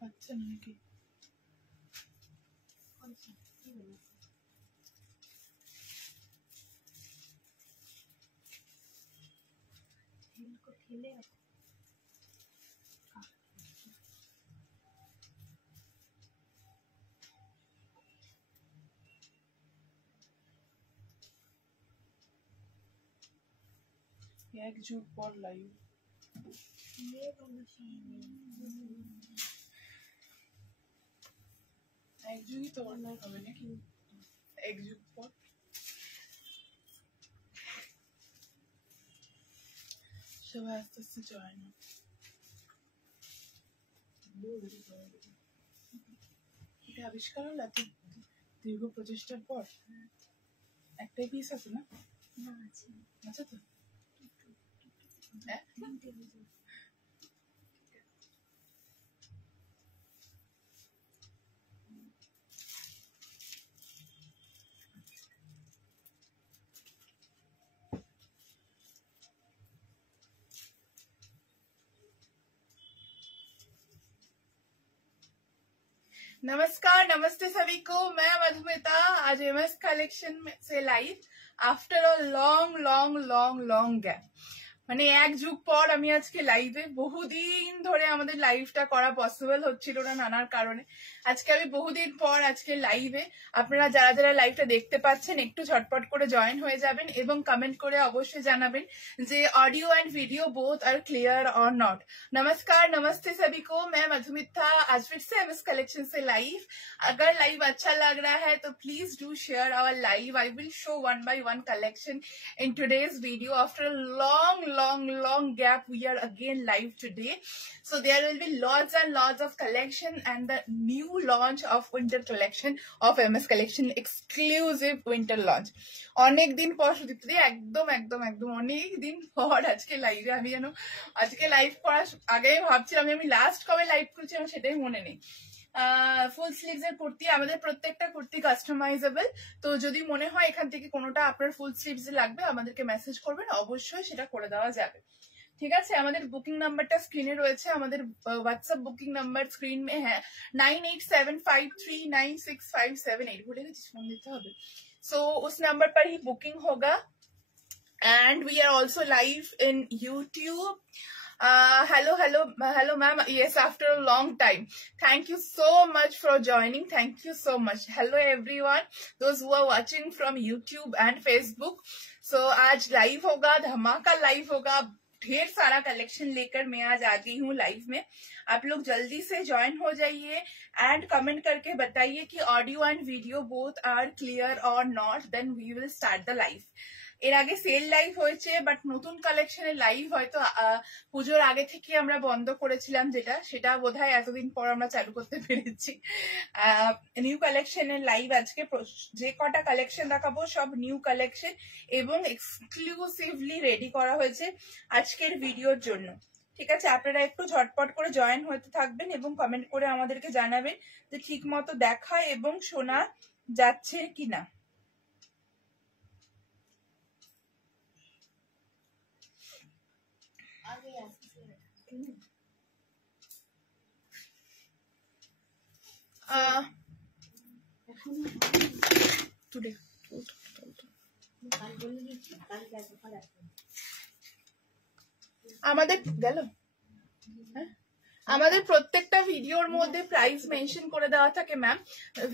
अच्छा नहीं कि इनको ठेले एक जुग पर लाइव ये एक जुग ही तो करना হবে নাকি এক যুগ পর সবাই আস্তে আস্তে জয়েন এটা আবিষ্কার হলো এত দীর্ঘ প্রচেষ্টার পর একটাই পিস আছে না না আছে আচ্ছা তো नमस्कार नमस्ते सभी को मैं मधुमिता आज एमएस कलेक्शन से live after a long long long long gap মানে এক যুগ পর আমি আজকে লাইভে বহুদিন ধরে আমাদের লাইভটা করা পসিবল হচ্ছিল না নানার কারণে আজকে আমি বহুদিন পর আজকে লাইভে আপনারা যারা যারা লাইভটা দেখতে পাচ্ছেন একটু ঝটপট করে জয়েন হয়ে যাবেন এবং কমেंट করে অবশ্যই জানাবেন যে audio and video both are clear और नॉट नमस्कार नमस्ते सभी को मैं मधुमिता आज फिर से एमएस कलेक्शन से लाइव अगर लाइव अच्छा लग रहा है तो please do share our live I will show one by one collection in today's video after long gap we are again live today so there will be lots and lots of collection and the new launch of winter collection of ms collection exclusive winter launch অনেক দিন পর সুদীপ্তি একদম একদম একদম অনেক দিন পর আজকে লাইভে আমি জানো আজকে লাইভ করার আগে ভাবছিলাম আমি লাস্ট কবে লাইভ করেছিলাম সেটাই মনে নেই ফুল স্লিভস এর কুর্তি আমাদের প্রত্যেকটা কুর্তি কাস্টমাইজেবল তো যদি মনে হয় এখান থেকে কোনোটা আপনার ফুল স্লিভস লাগবে আমাদেরকে মেসেজ করবেন অবশ্যই সেটা করে দেওয়া যাবে ঠিক আছে আমাদের বুকিং নাম্বারটা স্ক্রিনে রয়েছে আমাদের व्हाट्सएप बुकिंग नंबर स्क्रीन में है 9875396578 भूले गए फोन देते হবে सो उस नंबर पर ही बुकिंग होगा and we are also live in YouTube hello ma'am, yes, after a long time. Thank you so much for joining. Thank you so much. Hello everyone, those who are watching from YouTube and Facebook. So आज live होगा, धमाका live होगा, ढेर सारा collection लेकर मैं आज आ गई हूँ लाइव में। आप लोग जल्दी से ज्वाइन हो जाइए एंड कमेंट करके बताइए कि audio and video both are clear और not, then we will start the live. এর আগে সেল লাইভ হয়েছে বাট নতুন কালেকশনের লাইভ হয়তো পুজোর আগে থেকে আমরা বন্ধ করেছিলাম যেটা সেটা বোধহয় এতদিন পর আমরা চালু করতে পেরেছি নিউ কালেকশনের লাইভ আজকে যে কটা কালেকশন দেখাবো সব নিউ কালেকশন এবং এক্সক্লুসিভলি রেডি করা হয়েছে আজকের ভিডিওর জন্য ঠিক আছে আপনারা একটু ঝটপট করে জয়েন হতে থাকবেন এবং কমেন্ট করে আমাদেরকে জানাবেন যে ঠিকমতো দেখা এবং শোনা যাচ্ছে কিনা আমাদের গেল আমাদের প্রত্যেকটা ভিডিওর মধ্যে প্রাইস মেনশন করে দেওয়া থাকে ম্যাম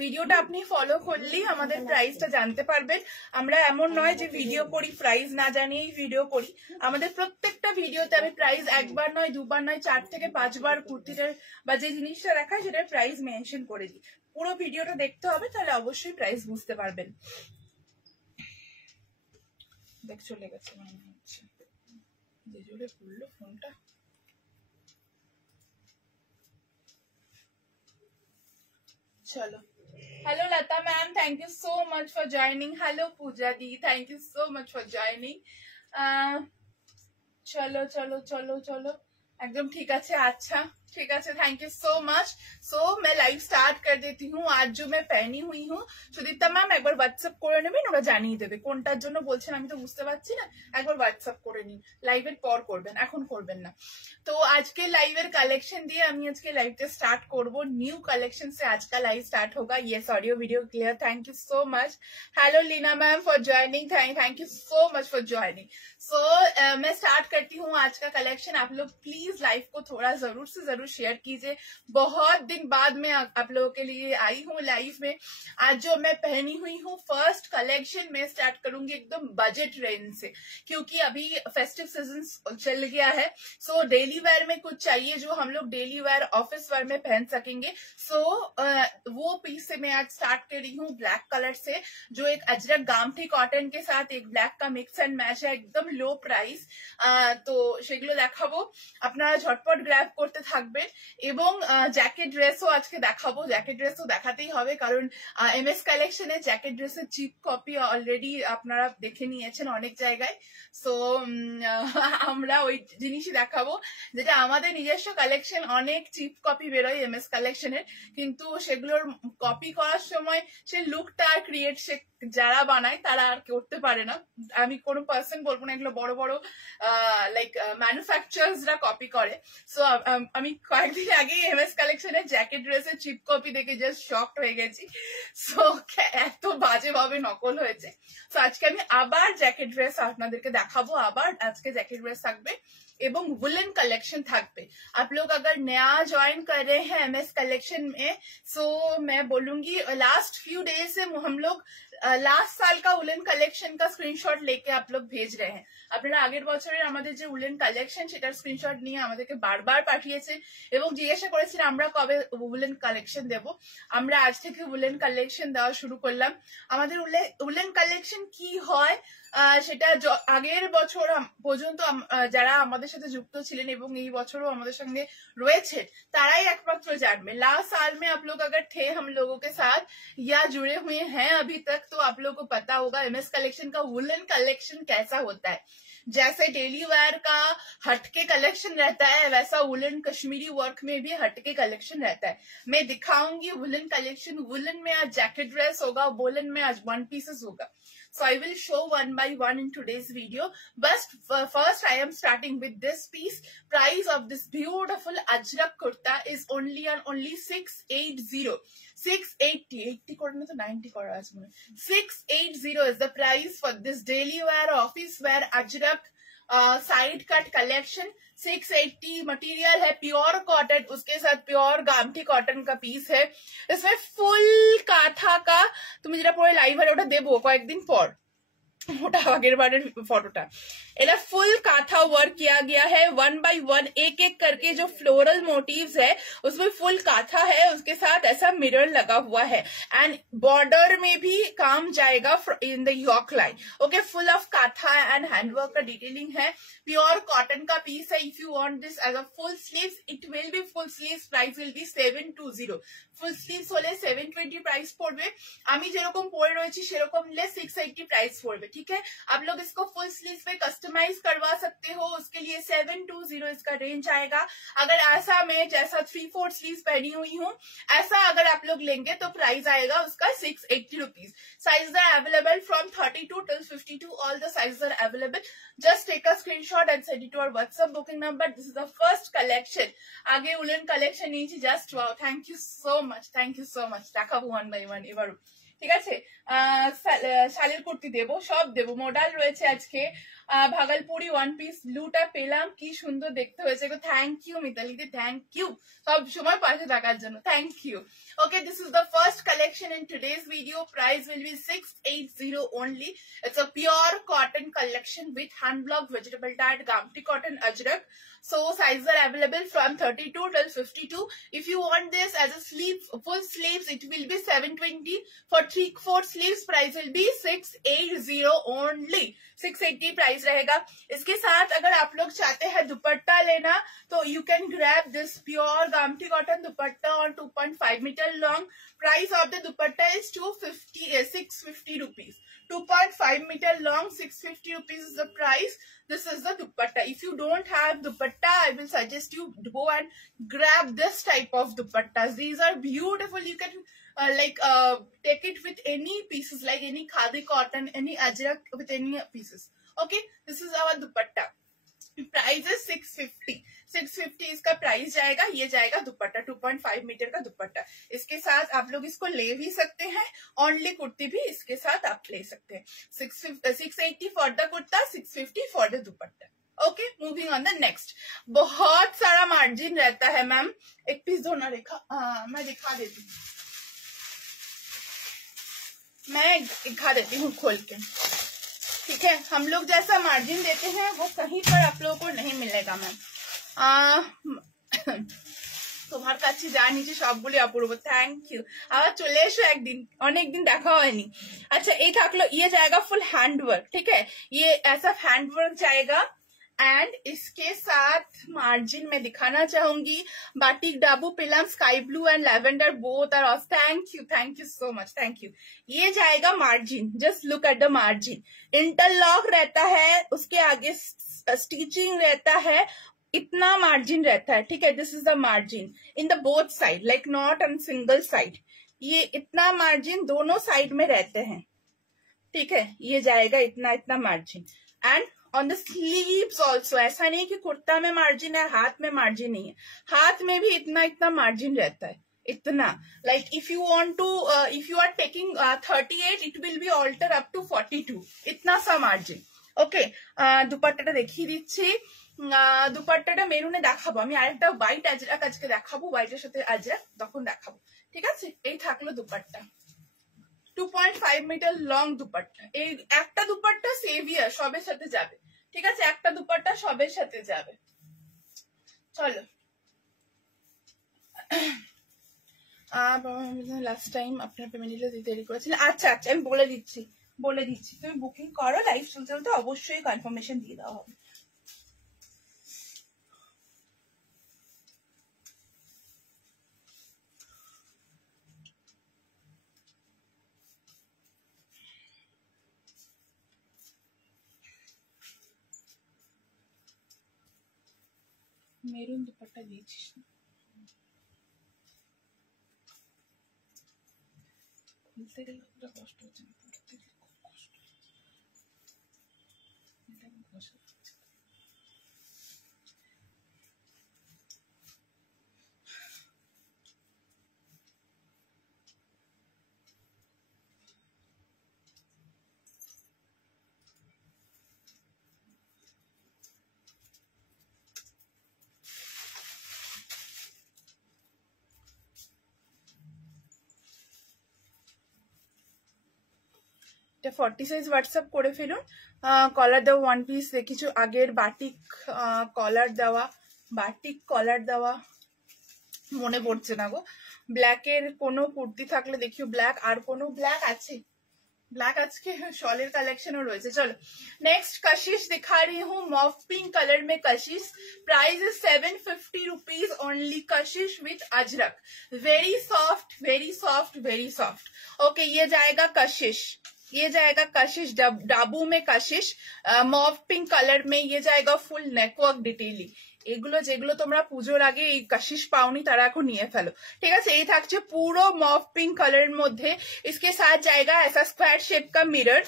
ভিডিওটা আপনি ফলো করলেই আমাদের প্রাইসটা জানতে পারবেন আমরা এমন নয় যে ভিডিও করি প্রাইস না জানিয়েই ভিডিও করি আমাদের প্রত্যেকটা ভিডিওতে আমি প্রাইস একবার নয় দুবার নয় 4 থেকে 5 বার কুর্তিটার বা যে জিনিসটা দেখায় সেটার প্রাইস মেনশন করে দিই পুরো ভিডিওটা দেখতে হবে তাহলে অবশ্যই প্রাইস বুঝতে পারবেন দেখ চলে গেছে মনে হচ্ছে, যে জোরে পড়লো ফোনটা। चलो, hello Lata ma'am, thank you so much for joining. Hello Puja दी, thank you so much for joining. चलो चलो चलो चलो, एकदम ठीक है। अच्छा ठीक है, थैंक यू सो मच। सो मैं लाइव स्टार्ट कर देती हूँ। आज जो मैं पहनी हुई हूँ, সুদীপ্তা ম্যাম একবার হোয়াটসঅ্যাপ করে নেবেন, ওরা জানিয়ে দেবে কোনটার জন্য বলছেন, আমি তো বুঝতে পারছি না। একবার হোয়াটসঅ্যাপ করে নিন, লাইভের পর করবেন, এখন করবেন না। তো আজকে লাইভের কালেকশন দিয়ে আমি আজকে লাইভটা স্টার্ট করব। নিউ कलेक्शन से आज का लाइव स्टार्ट होगा। Yes, audio video clear, thank you so much. Hello Leena ma'am for joining, thank you so much for joining. So मैं स्टार्ट करती हूँ आज का कलेक्शन। आप लोग प्लीज लाइव को थोड़ा जरूर से जरूर शेयर कीजिए। बहुत दिन बाद में आप लोगों के लिए आई हूँ लाइव में। आज जो मैं पहनी हुई हूँ फर्स्ट कलेक्शन मैं स्टार्ट करूंगी एकदम बजट रेंज से, क्योंकि अभी फेस्टिव सीजन चल गया है। सो डेली वेयर में कुछ चाहिए जो हम लोग डेली वेयर ऑफिस वेयर में पहन सकेंगे। सो वो पीस से मैं आज स्टार्ट कर रही हूँ ब्लैक कलर से, जो एक अजरक गामठी कॉटन के साथ एक ब्लैक का मिक्स एंड मैच है, एकदम लो प्राइस। तो সেগুলো দেখাবো, আপনারা ঝটপট গ্র্যাব করতে থাকবেন। এবং জ্যাকেট ড্রেসও আজকে দেখাবো। জ্যাকেট ড্রেসও দেখাতেই হবে, কারণ এমএস কালেকশনে জ্যাকেট ড্রেসের চিপ কপি অলরেডি আপনারা দেখে নিয়েছেন অনেক জায়গায়। সো আমরা ওই জিনিসই দেখাবো, যেটা আমাদের নিজস্ব কালেকশন অনেক চিপ কপি বেরোয় এমএস কালেকশনের, কিন্তু সেগুলোর কপি করার সময় সে লুকটা ক্রিয়েট সে যারা বানায় তারা আর করতে পারে না। আমি কোনো পার্সন বলবো না, এগুলো বড় বড় লাইক ম্যানুফ্যাকচারার্সরা কপি করে। সো আমি কয়েকদিন আগে এমএস কালেকশনের জ্যাকেট ড্রেসের চিপ কপি দেখে জাস্ট শকড হয়ে গেছি। সো এত বাজে ভাবে নকল হয়েছে। সো আজকে আমি আবার জ্যাকেট ড্রেস আপনাদেরকে দেখাবো। আবার আজকে জ্যাকেট ড্রেস থাকবে এবং वुलन कलेक्शन থাকবে। आप लोग अगर नया ज्वाइन कर रहे हैं एमएस कलेक्शन में, सो मैं बोलूंगी लास्ट फ्यू डेज से हम लोग लास्ट साल का उलन कलेक्शन का स्क्रीनशॉट लेके आप लोग भेज रहे हैं। আপনারা আগের বছরের আমাদের যে উলেন কালেকশন সেটার স্ক্রিনশট নিয়ে আমাদেরকে বারবার পাঠিয়েছে এবং জিজ্ঞাসা করেছেন আমরা কবে উলেন কালেকশন দেব। আমরা আজ থেকে উলেন কালেকশন দেওয়া শুরু করলাম। আমাদের উলেন কালেকশন কি হয় সেটা আগের বছর পর্যন্ত যারা আমাদের সাথে যুক্ত ছিলেন এবং এই বছরও আমাদের সঙ্গে রয়েছে তারাই একমাত্র জানবে। लास्ट साल में आप लोग अगर थे हम लोगों के साथ या जुड़े हुए हैं अभी तक, तो आप लोगों को पता होगा एमएस कलेक्शन का वुलन कलेक्शन कैसा होता है। जैसे डेली वेयर का हटके कलेक्शन रहता है, वैसा वुलन कश्मीरी वर्क में भी हटके कलेक्शन रहता है। मैं दिखाऊंगी वुलन कलेक्शन। वुलन में आज जैकेट ड्रेस होगा, वुलन में आज वन पीसेस होगा। So I will show one by one in today's video. But first I am starting with this piece. Price of this beautiful Ajrak kurta is only 680. 680 করে না তো 90 করা আছে মনে। 680 is the price for this daily wear office wear Ajrak side cut collection. 680 material है, pure cotton, उसके साथ pure गामठी cotton का पीस है। इसमें फुल काथा का, তুমি যেটা পরে লাইভ আর ওটা দেবো কয়েকদিন পর, ওটা আগের বারের ফটোটা। এটা फुल काथा वर्क किया गया है, वन बाय वन एक एक करके जो फ्लोरल मोटिव्स है उसमें फुल काथा है, उसके साथ ऐसा मिरर लगा हुआ है एंड बॉर्डर में भी काम जाएगा in the yoke line. Okay, full of kantha and handwork का डिटेलिंग है, प्योर कॉटन का पीस है। If you want this as a full sleeves it will be full sleeves, price will be 720। Full sleeves হলে 720 price পড়বে। আমি যেরকম পরে রয়েছি সেরকম নিলে 680 प्राइस পড়বে। ठीक है, आप लोग इसको फुल स्लीव्स पे कस्टमाइज करवा सकते हो, उसके लिए 720 इसका रेंज आएगा। अगर ऐसा मैं जैसा 3/4 स्लीव्स पहनी हुई हूँ ऐसा अगर आप लोग लेंगे तो प्राइस आएगा उसका 680 rupees. Size are available from 32 till 52, all the sizes are available. Just take a screenshot and send it to our WhatsApp booking number. This is the first collection. आगे उलन कलेक्शन নিয়েছি, just wow, thank you so much, thank you so much. দেখাবো one by one এবারও। ঠিক আছে, শালের কুর্তি দেবো, সব দেবো। Modal রয়েছে আজকে, ভাগলপুরি ওয়ান পিস ব্লুটা পেলাম, কি সুন্দর দেখতে হয়েছে গো। থ্যাংক ইউ মিতালিদি, থ্যাংক ইউ সব সময় পাশে থাকার জন্য, thank you. Okay, this is the first collection in today's video. Price will be 680 only. It's a pure cotton collection with hand block vegetable dyed gamti cotton ajrak. So sizes are available from 32 till 52. If you want this as a sleeve, full sleeves, it will be 720. For 3/4 sleeves price will be 680 only. 680 price रहेगा। इसके साथ अगर आप लोग चाहते हैं दुपट्टा लेना तो you can grab this pure gamti cotton dupatta on 2.5 meter long. Price of the dupatta is 650 rupees. 2.5 meter long, 650 rupees is the price. This is the dupatta. If you don't have dupatta, I will suggest you go and grab this type of dupattas. These are beautiful. You can take it with any pieces, like any khadi cotton, any ajrak, with any pieces. Okay, this is our dupatta. Price है 650 इसका price जाएगा। ये जाएगा दुपट्टा, 2.5 metre का दुपट्टा। इसके साथ आप लोग इसको ले भी सकते हैं, ओनली कुर्ती भी इसके साथ आप ले सकते हैं। 680 for the kurta, 650 for the dupatta. Okay, moving on the next. बहुत सारा मार्जिन रहता है मैम। एक पीस दो ना रेखा, मैं दिखा देती हूँ, मैं दिखा देती हूँ खोल के, ठीक है। हम लोग जैसा मार्जिन देते हैं वो कहीं पर आप लोगों को नहीं मिलेगा मैम। তোমার কাছে যা নিচে সবগুলি অপূর্ব, থ্যাংক ইউ। আবার চলে এসো একদিন, অনেকদিন দেখা হয়নি। अच्छा, ये থাকলো, ये जाएगा फुल हैंड वर्क, ठीक है। ये ऐसा हैंड वर्क जाएगा एंड इसके साथ मार्जिन में दिखाना चाहूंगी। Batik dabu plum sky blue and lavender both are off. Thank you so much, thank you. ये जाएगा margin, just look at the margin. Interlock रहता है, उसके आगे स्टिचिंग रहता है, इतना मार्जिन रहता है, ठीक है। This is the margin in the both side, like not on single side. ये इतना मार्जिन दोनों साइड में रहते हैं, ठीक है। ये जाएगा इतना margin. And on the sleeves also, ऐसा नहीं कि कुर्ता में मार्जिन है, हाथ में मार्जिन नहीं है, हाथ में भी इतना मार्जिन रहता है, इतना। Like if you want to, if you are taking 38, it will be alter up to 42, इतना सा मार्जिन। ওকে, দুপাট্টাটা দেখিয়ে দিচ্ছি। দুপাট্টাটা মেরুনে দেখাবো আমি, আরেকটা হোয়াইট আজরাক আজকে দেখাবো, হোয়াইটের সাথে আজরাক তখন দেখাবো, ঠিক আছে। এই থাকলো দুপাট্টা, 2.5 মিটার লং দুপাট্টা। এই একটা দুপাট্টা সেভিয়ার সবের সাথে যাবে, ঠিক আছে। একটা দুপাট্টা সবের সাথে যাবে। চলো, লাস্ট টাইম আপনার পেমেন্ট দিতে দেরি করেছিলেন। আচ্ছা, আমি বলে দিচ্ছি, তুমি বুকিং করো, লাইভ চলতে চলতে অবশ্যই কনফার্মেশন দিয়ে দেওয়া হবে। মেরুন দুপাট্টা দিয়েছিস না, খুলতে গেলে কতটা কষ্ট হচ্ছে, এটা 40 সাইজ হোয়াটসঅ্যাপ করে ফেলুন। কলার দেওয়া ওয়ান পিস দেখিছো, আগের বাটিক কলার দেওয়া মনে পড়ছে না গো। ব্ল্যাকের কোনো কুর্তি থাকলে দেখিও, ব্ল্যাক আর কোনো ব্ল্যাক আছে, ब्लैक आज के शॉलेर कलेक्शन और रही है। चलो नेक्स्ट कशिश दिखा रही हूँ, मॉफ पिंक कलर में Kashish. Price is 750 rupees only. Kashish with ajrak, very soft very soft very soft. Okay, ये जाएगा कशिश, ये जाएगा कशिश डाबू में कशिश, मॉफ पिंक कलर में। ये जाएगा फुल नेकवर्क डिटेली। এগুলো যেগুলো তোমরা পুজোর আগে এই কাশিশ পাওনি তারা এখন নিয়ে ফেলো, ঠিক আছে। এই থাকছে পুরো মফ পিঙ্ক কালারের মধ্যে। इसके साथ जाएगा ऐसा स्क्वायर शेप का mirror.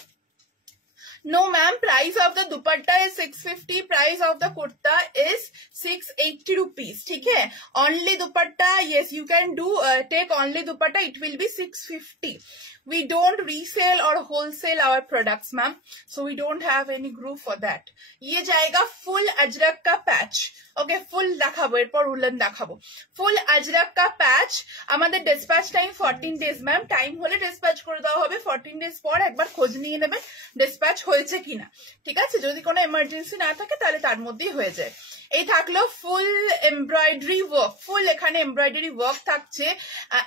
No ma'am, price of the dupatta is 650, price of the kurta is 680 rupees, ठीक है। Only dupatta, yes you can do take only dupatta, it will be 650। We don't resell or wholesale our products, ma'am. So we don't have any group for that. ये जाएगा full Ajrak का patch. Okay, full देखाबो एरपर उलन देखाबो. Full Ajrak का patch. আমাদের dispatch time 14 days, ma'am. Time হলে dispatch করে দেওয়া হবে. 14 days পর একবার খোঁজ নিয়ে নেবেন dispatch হয়েছে কিনা. ঠিক আছে, যদি কোনো emergency না থাকে তাহলে তার মধ্যেই হয়ে যায়. এই থাকলো ফুল এমব্রয়ডারি ওয়ার্ক, ফুল এখানে এমব্রয়ডারি ওয়ার্ক থাকছে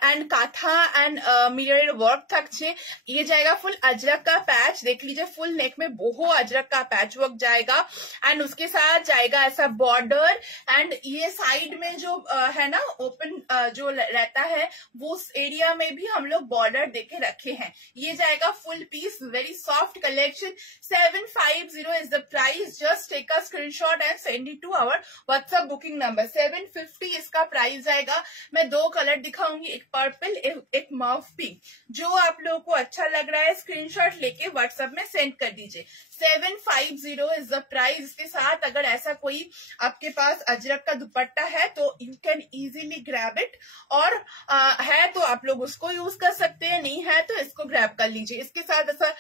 एंड काथा एंड मिरर वर्क থাকছে. ये जाएगा फुल अजरक का पैच. देख लीजिए फुल नेक में बोहो अजरक का पैच वर्क जाएगा एंड उसके साथ जाएगा ऐसा बॉर्डर एंड ये साइड में जो है ना ओपन जो रहता है वो उस एरिया में भी हम लोग बॉर्डर देके रखे हैं. ये जाएगा full piece, very soft collection. 750 is the price. Just take a screenshot and send it to our WhatsApp booking number. 750 इसका प्राइस जाएगा. मैं दो कलर दिखाऊंगी, एक पर्पल एक मॉव पिंक. जो आप लोगों को अच्छा लग रहा है स्क्रीनशॉट लेके व्हाट्सएप में सेंड कर दीजिए. 750 इज द प्राइस. इसके साथ अगर ऐसा कोई आपके पास अजरक का दुपट्टा है तो you can easily grab it. और है तो आप लोग उसको यूज कर सकते हैं, नहीं है तो इसको ग्रैब कर लीजिए. इसके साथ ऐसा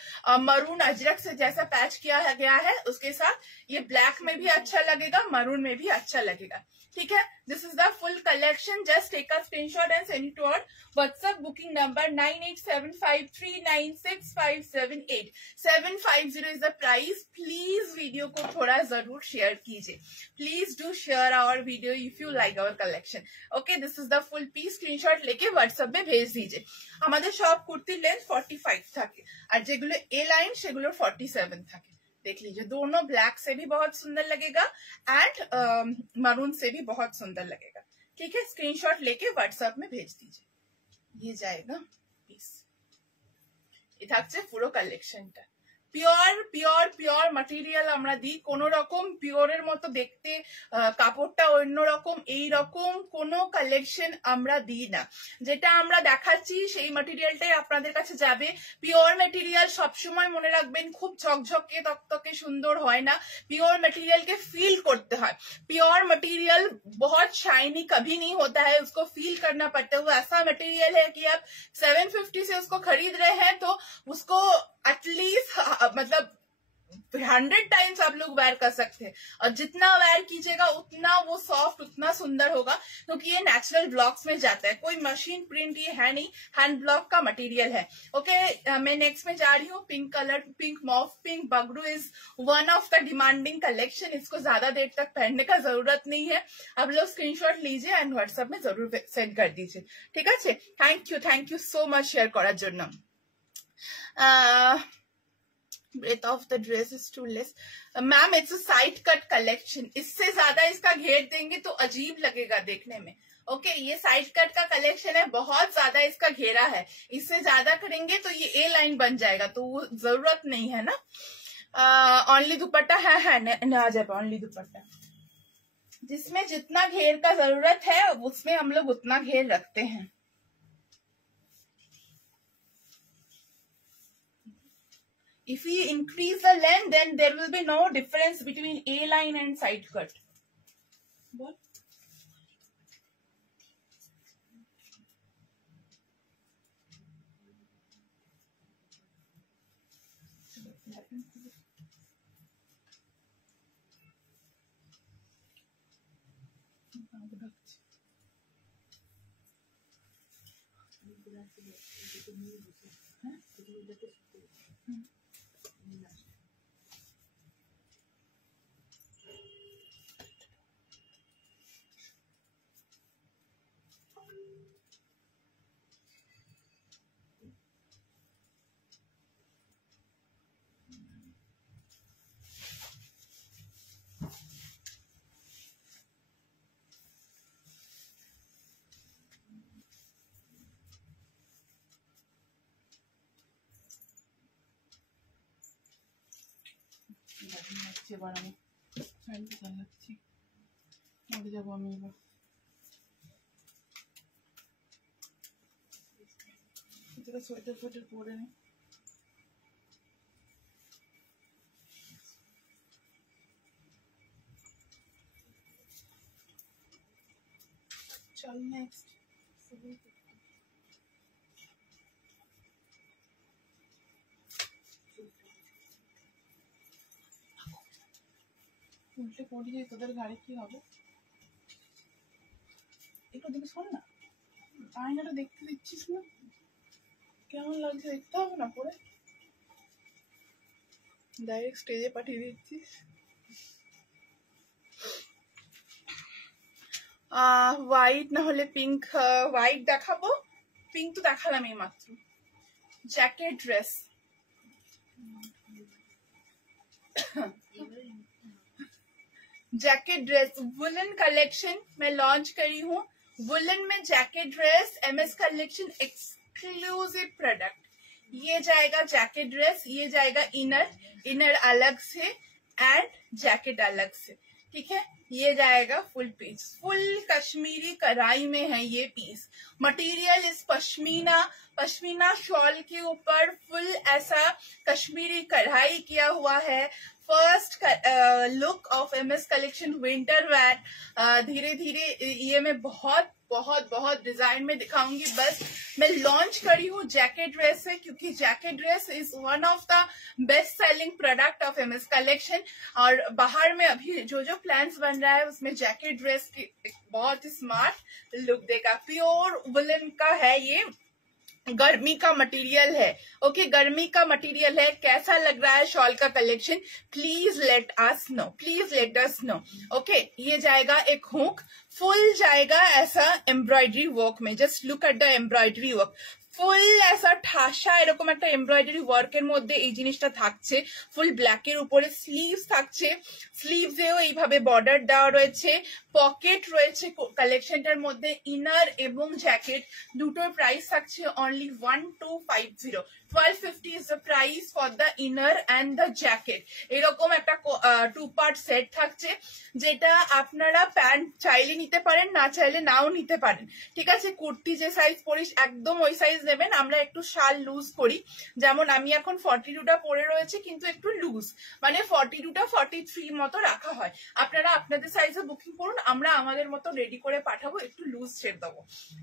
मरून अजरक से जैसा पैच किया गया है उसके साथ ये ब्लैक में भी अच्छा लगेगा, मरून में भी अच्छा लगेगा. ठीक है, this is the full collection. Just take a screenshot and send it to our WhatsApp booking number 9875396578. 750 is the price. Please video को थोड़ा जरूर शेयर कीजिए. Please do share our video if you like our collection. Okay, this is the full piece. Screenshot लेके WhatsApp में भेज दीजिए. আমাদের সব কুর্তির লেন্থ 45 থাকে আর যেগুলো এ লাইন সেগুলো 47 থাকে. देख लीजिए दोनों ब्लैक से भी बहुत सुंदर लगेगा एंड मरून से भी बहुत सुंदर लगेगा. ठीक है, स्क्रीनशॉट लेके व्हाट्सएप में भेज दीजिए. ये जाएगा पीस. ये থাকছে পুরো কালেকশনটা. পিওর পিওর পিওর ম্যাটেরিয়াল আমরা দিই. কোন রকম পিওরের মতো দেখতে কাপড়টা অন্যরকম এই রকম কোনো কালেকশন আমরা দিই না. যেটা আমরা দেখাচ্ছি সেই ম্যাটেরিয়ালটাই আপনাদের কাছে যাবে. পিওর ম্যাটেরিয়াল সবসময় মনে রাখবেন খুব ঝকঝকে তকতকে সুন্দর হয় না. পিওর ম্যাটেरियल फील करते हैं. प्योर मटेरियल बहुत शाइनी कभी नहीं होता है, उसको फील करना पड़ता है. वो ऐसा मटेरियल है कि आप 750 से उसको खरीद रहे हैं तो उसको एटलीस्ट मतलब 100 टाइम्स आप लोग वेयर कर सकते हैं. और जितना वेयर कीजिएगा उतना वो सॉफ्ट उतना सुंदर होगा क्योंकि ये नेचुरल ब्लॉक्स में जाता है. कोई मशीन प्रिंट ये है नहीं, हैंड ब्लॉक का मटेरियल है. ओके, मैं नेक्स्ट में जा रही हूँ. Pink colour, pink mauve pink Bagru is one of the demanding collection. इसको ज्यादा देर तक पहनने का जरूरत नहीं है. आप लोग स्क्रीनशॉट लीजिए एंड व्हाट्सएप में जरूर सेंड कर दीजिए. ठीक है, thank you so much share करार জন্য. Breadth of the dress is too less. Ma'am it's a side cut collection. इससे ज्यादा इसका घेर देंगे तो अजीब लगेगा देखने में. ओके, ये साइड कट का कलेक्शन है, बहुत ज्यादा इसका घेरा है. इससे ज्यादा करेंगे तो ये ए लाइन बन जाएगा तो वो जरूरत नहीं है ना. ओनली दुपट्टा है ना जाए. ओनली दुपट्टा जिसमें जितना घेर का जरूरत है उसमें हम लोग उतना घेर रखते हैं. If we increase the length, then there will be no difference between A line and side cut. What? লাগছে বানানো ভালো লাগছে মরে যাবো আমি এবার এটা সোয়েটার ফোয়েটার পরে নি চল নেক্সট উল্টে পড়ি যে তোদের গাড়ি কি হবে? একটু দিকে শোন না, আয়নাটা দেখতে দিচ্ছিস না? কেমন লাগছে দেখতে হবে না পরে? ডাইরেক্ট স্টেজে পাঠিয়ে দিচ্ছিস। হোয়াইট না হলে পিঙ্ক, হোয়াইট দেখাবো, পিঙ্ক তো দেখালাম এই মাত্র। Jacket dress, jacket dress woollen collection मैं लॉन्च करी हूँ। वुलन में jacket dress MS collection exclusive product. ये जाएगा जैकेट ड्रेस, ये जाएगा इनर, इनर अलग से एंड जैकेट अलग से, ठीक है। ये जाएगा फुल पीस, फुल कश्मीरी कढ़ाई में है ये पीस। मटेरियल इस पश्मीना, पश्मीना शॉल के ऊपर फुल ऐसा कश्मीरी कढ़ाई किया हुआ है। First look of MS collection winter wear. धीरे धीरे ये मैं बहुत बहुत बहुत डिजाइन में दिखाऊंगी। बस मैं लॉन्च करी हूँ जैकेट ड्रेस से, क्योंकि jacket dress is one of the best selling product of MS collection. और बाहर में अभी जो जो प्लान्स बन रहा है उसमें जैकेट ड्रेस की बहुत ही स्मार्ट लुक देगा। प्योर वुलन का है ये, गर्मी का मटेरियल है। ओके, गर्मी का मटेरियल है। कैसा लग रहा है शॉल का collection? Please let us know, please let us know. Okay, ये जाएगा एक हुक, फुल जाएगा ऐसा एम्ब्रॉयडरी वर्क में। Just look at the embroidery work, full ऐसा ঠাসা এরকম একটা এমব্রয়ডারি ওয়ার্কের মধ্যে এই জিনিসটা থাকছে। ফুল ব্ল্যাকের উপরে স্লিভস থাকছে, স্লিভসেও এইভাবে বর্ডার দেওয়া রয়েছে, পকেট রয়েছে কালেকশনটার মধ্যে। ইনার এবং জ্যাকেট দুটোর প্রাইস থাকছে only 1250। 1250 is the price for the inner and the jacket। এরকম একটা 2 part সেট থাকছে, যেটা আপনারা প্যান্ট চাইলে নিতে পারেন, না চাইলে নাও নিতে পারেন, ঠিক আছে। কুর্তি যে সাইজ পরিস একদম ওই সাইজ নেবেন। আমরা একটু শাল লুজ করি, যেমন আমি এখন 42টা পরে রয়েছে, কিন্তু একটু লুজ, মানে 42টা 43 মতো রাখা হয়। আপনারা আপনাদের সাইজে বুকিং করুন, আমরা আমাদের মতো রেডি করে পাঠাবো, একটু লুজ ছেড়ে দেবো,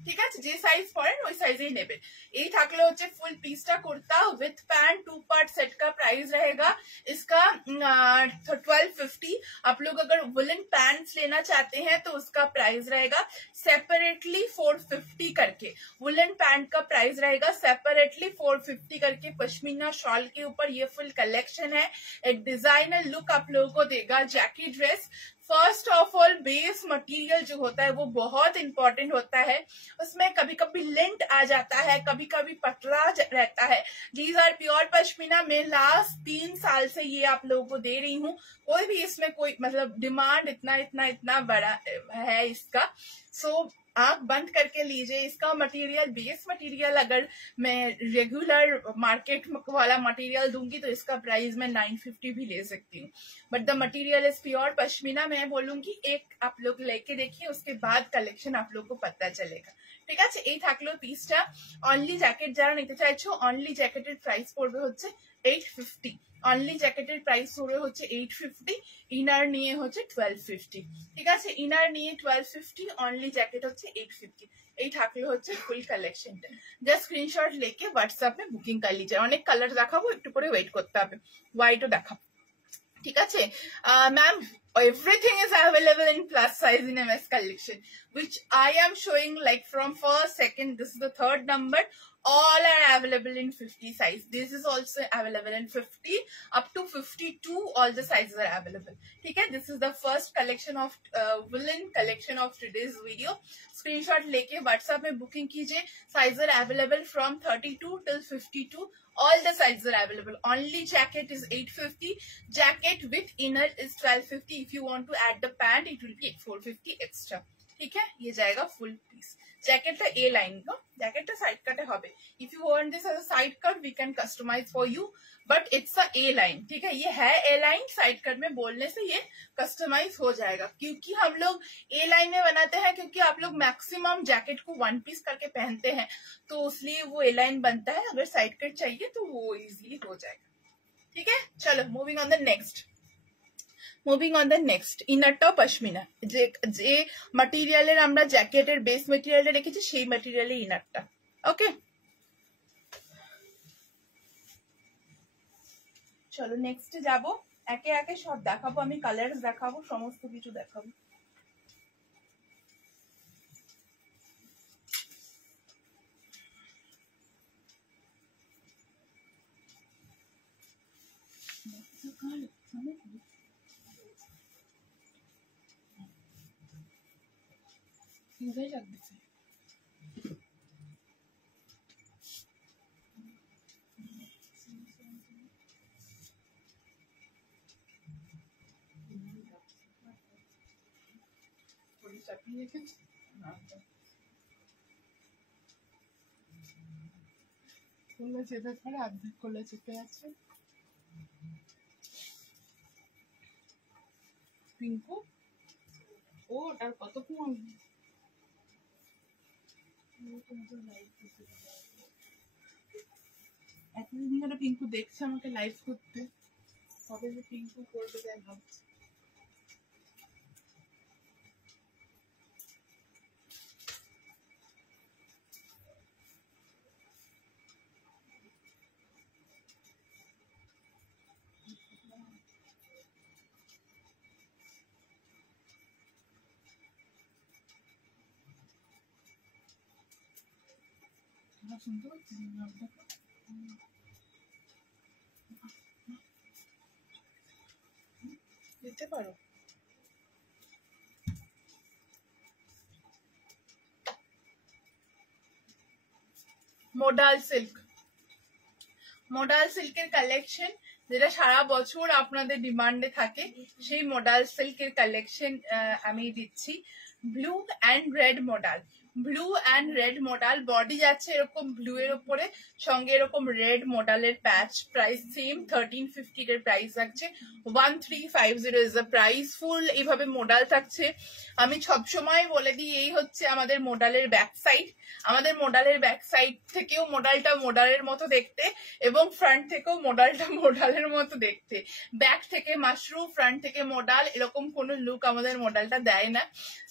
ঠিক আছে। যে সাইজ পরেন ওই সাইজেই নেবেন। এই থাকলে হচ্ছে ফুল পিসটা kurta with pant 2 part set का प्राइस रहेगा इसका 1250। आप लोग अगर वुलन पैंट्स लेना चाहते हैं तो उसका प्राइस रहेगा सेपरेटली 450 करके। वुलन पैंट का प्राइस रहेगा सेपरेटली 450 करके। पश्मीना शॉल के ऊपर ये फुल कलेक्शन है, एक डिजाइनर लुक आप लोगों को देगा jacket dress. First of all base material जो होता है वो बहुत इंपॉर्टेंट होता है। उसमें कभी कभी लिंट आ जाता है, कभी कभी पतला रहता है। These are pure pashmina. मैं लास्ट 3 साल से ये आप लोगों को दे रही हूँ। कोई भी इसमें कोई मतलब डिमांड इतना इतना इतना बड़ा है इसका। सो आप बंद करके लीजिए। इसका मटेरियल बेस मटेरियल अगर मैं रेगुलर मार्केट वाला मटेरियल दूंगी तो इसका प्राइस मैं 950 भी ले सकती हूँ, but the material is pure pashmina. मैं बोलूंगी एक आप लोग लेके देखिए, उसके बाद कलेक्शन आप लोग को पता चलेगा, ঠিক আছে। এই থাকলো পিসটা। অনলি জ্যাকেট যারা নিতে চাইছো, অনলি জ্যাকেটের প্রাইস পড়বে হচ্ছে 850। অনলি জ্যাকেটের প্রাইস পড়বে হচ্ছে 850, ইনার নিয়ে হচ্ছে 1250, ঠিক আছে। ইনার নিয়ে 1250, অনলি জ্যাকেট হচ্ছে 850। এই থাকলো হচ্ছে ফুল কালেকশনটা। জাস্ট স্ক্রিনশট লেকে হোয়াটসঅ্যাপ में বুকিং कर लीजिए। অনেক কালার দেখাবো, একটু পরে ওয়েট করতে হবে, হোয়াইটও দেখাবো, ঠিক আছে। Ma'am everything is available in plus size in MS collection, which I am showing like from first, second, this is the third number. All are available in 50 size. This is also available in 50 up to 52. All the sizes are available. Okay, this is the first collection of woolen collection of today's video. Screenshot लेके WhatsApp में booking कीजिए। Sizes are available from 32 till 52. All the sizes are available. Only jacket is 850. Jacket with inner is 1250. If you want to add the pant, it will be 450 extra. ठीक है, ये जाएगा full piece. জ্যাকেটটা এ line গো, জ্যাকেটটা side কাটে হবে। If you want this as a side cut we can customise for you, but it's a A line, ठीक है। ये है ए लाइन, साइड कट में बोलने से ये कस्टमाइज हो जाएगा, क्योंकि हम लोग ए लाइन में बनाते हैं, क्योंकि आप लोग मैक्सिमम जैकेट को 1 पीस करके पहनते हैं, तो इसलिए वो ए लाइन बनता है। अगर साइड कट चाहिए तो वो इजीली हो जाएगा, ठीक है। चलो moving on the next. Moving on the next, ইনারটাও পশমিনা। যে ম্যাটেরিয়ালের আমরা জ্যাকেটের বেস ম্যাটেরিয়ালটা রেখেছি সেই ম্যাটেরিয়ালের ইনারটা। ওকে, চলো নেক্সটে যাব। একে একে সব দেখাবো আমি, কালার্স দেখাবো, সমস্ত কিছু দেখাবো। লাগছে যেতে পারে, অর্ধেক করলে চেপে আছে। পিঙ্কু ও ওটার কত কম, এতদিন ধরে পিঙ্কু দেখছে আমাকে লাইভ করতে, কবে যে পিঙ্কু করবে তাই ভাবছি। শুনতে পাচ্ছি দিতে পারো। মোডাল সিল্ক, মোডাল সিল্কের কালেকশন যেটা সারা বছর আপনাদের ডিমান্ডে থাকে, সেই মোডাল সিল্কের কালেকশন আমি দিচ্ছি। Blue and red modal, blue and red modal, body যাচ্ছে এরকম ব্লু এর উপরে, সঙ্গে এরকম রেড মোডালের প্যাচ। প্রাইস সেম 1350 এর প্রাইস থাকছে, 1350 ইজ দ্য প্রাইস। ফুল এইভাবে মোডাল থাকছে। আমি সবসময় বলে দিই এই হচ্ছে আমাদের মোডালের ব্যাক সাইড। আমাদের মোডালের ব্যাক সাইড থেকেও মোডালটা মোডালের মতো দেখতে, এবং ফ্রন্ট থেকেও মোডালটা মোডালের মতো দেখতে। ব্যাক থেকে মাশরুম, ফ্রন্ট থেকে মোডাল, এরকম কোনো লুক আমাদের মোডালটা দেয় না।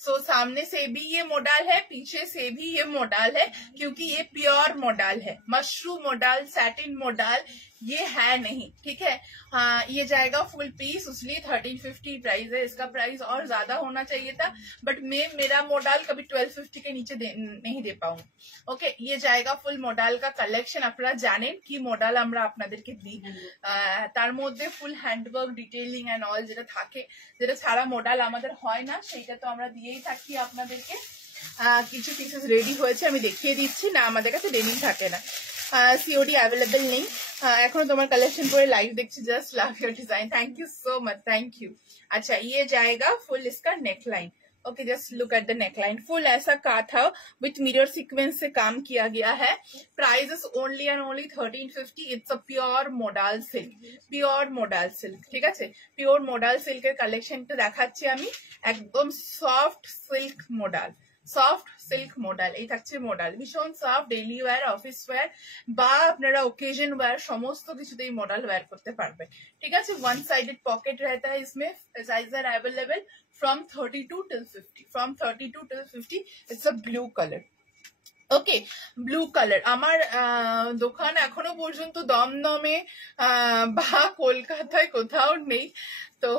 सो सामने से भी ये मोडाल है, पीछे से भी ये मोडाल है, क्योंकि ये प्योर मोडाल है। मशरूम मोडाल, सैटिन मोडाल ये है नहीं, ठीक है। हाँ, ये जाएगा फुल पीस, इसलिए 1350 प्राइस है। इसका प्राइस और ज्यादा होना चाहिए था, बट मेरा मोडाल कभी 1250 के नीचे नहीं दे पाऊंगी। ओके, ये जाएगा फुल मोडाल का कलेक्शन। আপনারা জানেন কি মোডাল আমরা আপনাদেরকে দিই, তার মধ্যে ফুল হ্যান্ডওয়ার্ক, ডিটেইলিং এন্ড অল যেটা থাকে, যেটা ছাড়া মোডাল আমাদের হয় না, সেইটা তো আমরা দিয়েই থাকি আপনাদেরকে। কিছু পিসেস রেডি হয়েছে, আমি দেখিয়ে দিচ্ছি না, আমাদের কাছে ডেনিম থাকে না, সিওডি অ্যাভেলেবল নেই। এখনো তোমার কালেকশন করে লাইভ দেখছি, just love your design, thank you so much, thank you. अच्छा, ये जाएगा फुल इसका neckline. Okay, just look at the neckline, full ऐसा काथा विथ मिरर सीक्वेंस से काम किया गया है। Price is only and only 1350। It's a pure modal silk, pure modal silk, ठीक है। प्योर मोडाल सिल्कर কালেকশনটা দেখাচ্ছি আমি, একদম soft silk modal, soft silk modal. এই থাকছে মোডাল, ভীষণ soft, daily wear, office wear বা আপনারা ওকেजन ওয়্যার সমস্ত কিছুতেই মোডাল ওয়্যার করতে পারবেন, ঠিক আছে। वन साइडेड पॉकेट रहता है इसमें, size are available from 32 till 50, from 32 till 50। It's a blue colour, okay, blue colour. আমার দোকান এখনো পর্যন্ত দমদমে বা কলকাতায় কোথাও নেই, তো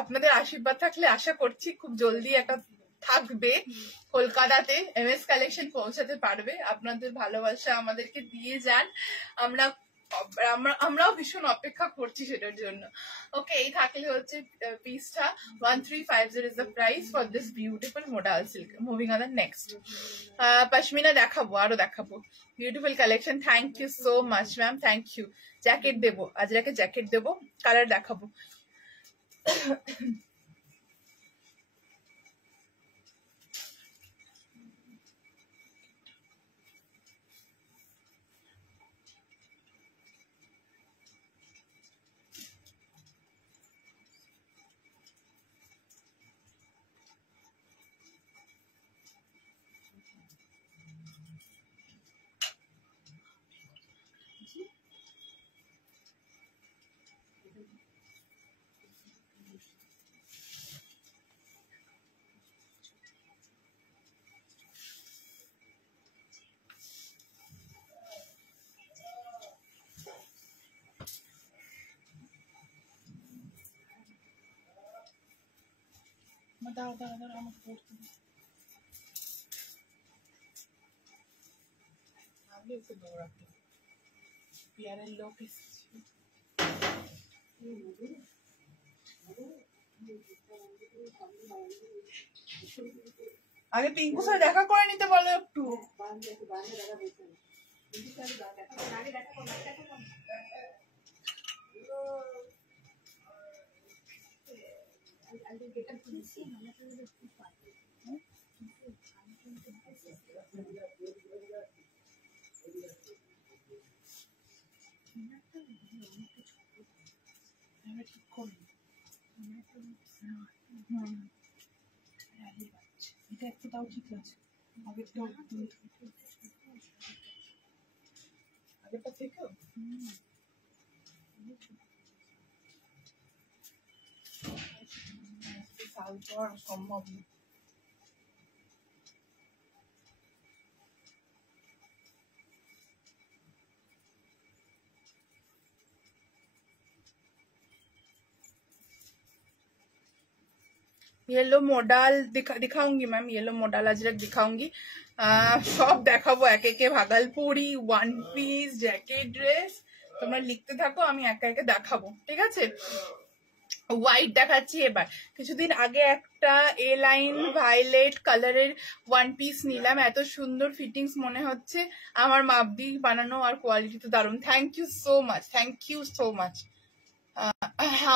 আপনাদের আশীর্বাদ থাকলে আশা করছি খুব জলদি একটা থাকবে কলকাতাতে, এমএস কালেকশন পৌঁছাতে পারবে। আপনাদের ভালোবাসা আমাদেরকে দিয়ে যান, আমরাও ভীষণ অপেক্ষা করছি সেটার জন্য। ওকে, এই থাকলে হচ্ছে পিসটা 1350 is the price for this beautiful modal silk. Moving on the next, pashmina দেখাবো, আরো দেখাবো beautiful collection. Thank you so much ma'am, thank you. Jacket দেবো, আজরাকে জ্যাকেট দেবো, কালার দেখাবো। দাও দাও দাও আমাকে পড়তে দাও। আগে ওকে দৌড়াতে পিয়ারের লোক এসেছে। আগে পিঙ্কুর সাথে দেখা করে নিতে বলো একটু। ঠিক করবো এটা একটু তাও ঠিক আছে। আগেরটা থেকেও সাল তো আর সম্ভব না। येलो मॉडल दिखाऊंगी मैम, येलो मॉडल अजरक दिखाऊंगी। सब দেখাবো এক একে। Bhagalpuri, one piece, jacket dress, তোমরা লিখতে থাকো, আমি একা একে দেখাবো, ঠিক আছে। হোয়াইট দেখাচ্ছি এবার। কিছুদিন আগে একটা এ লাইন ভায়োলেট কালারের ওয়ান পিস নিলাম, এত সুন্দর ফিটিংস মনে হচ্ছে। আমার মাপ দিয়ে বানানো আর কোয়ালিটি তো দারুণ। Thank you so much, thank you so much.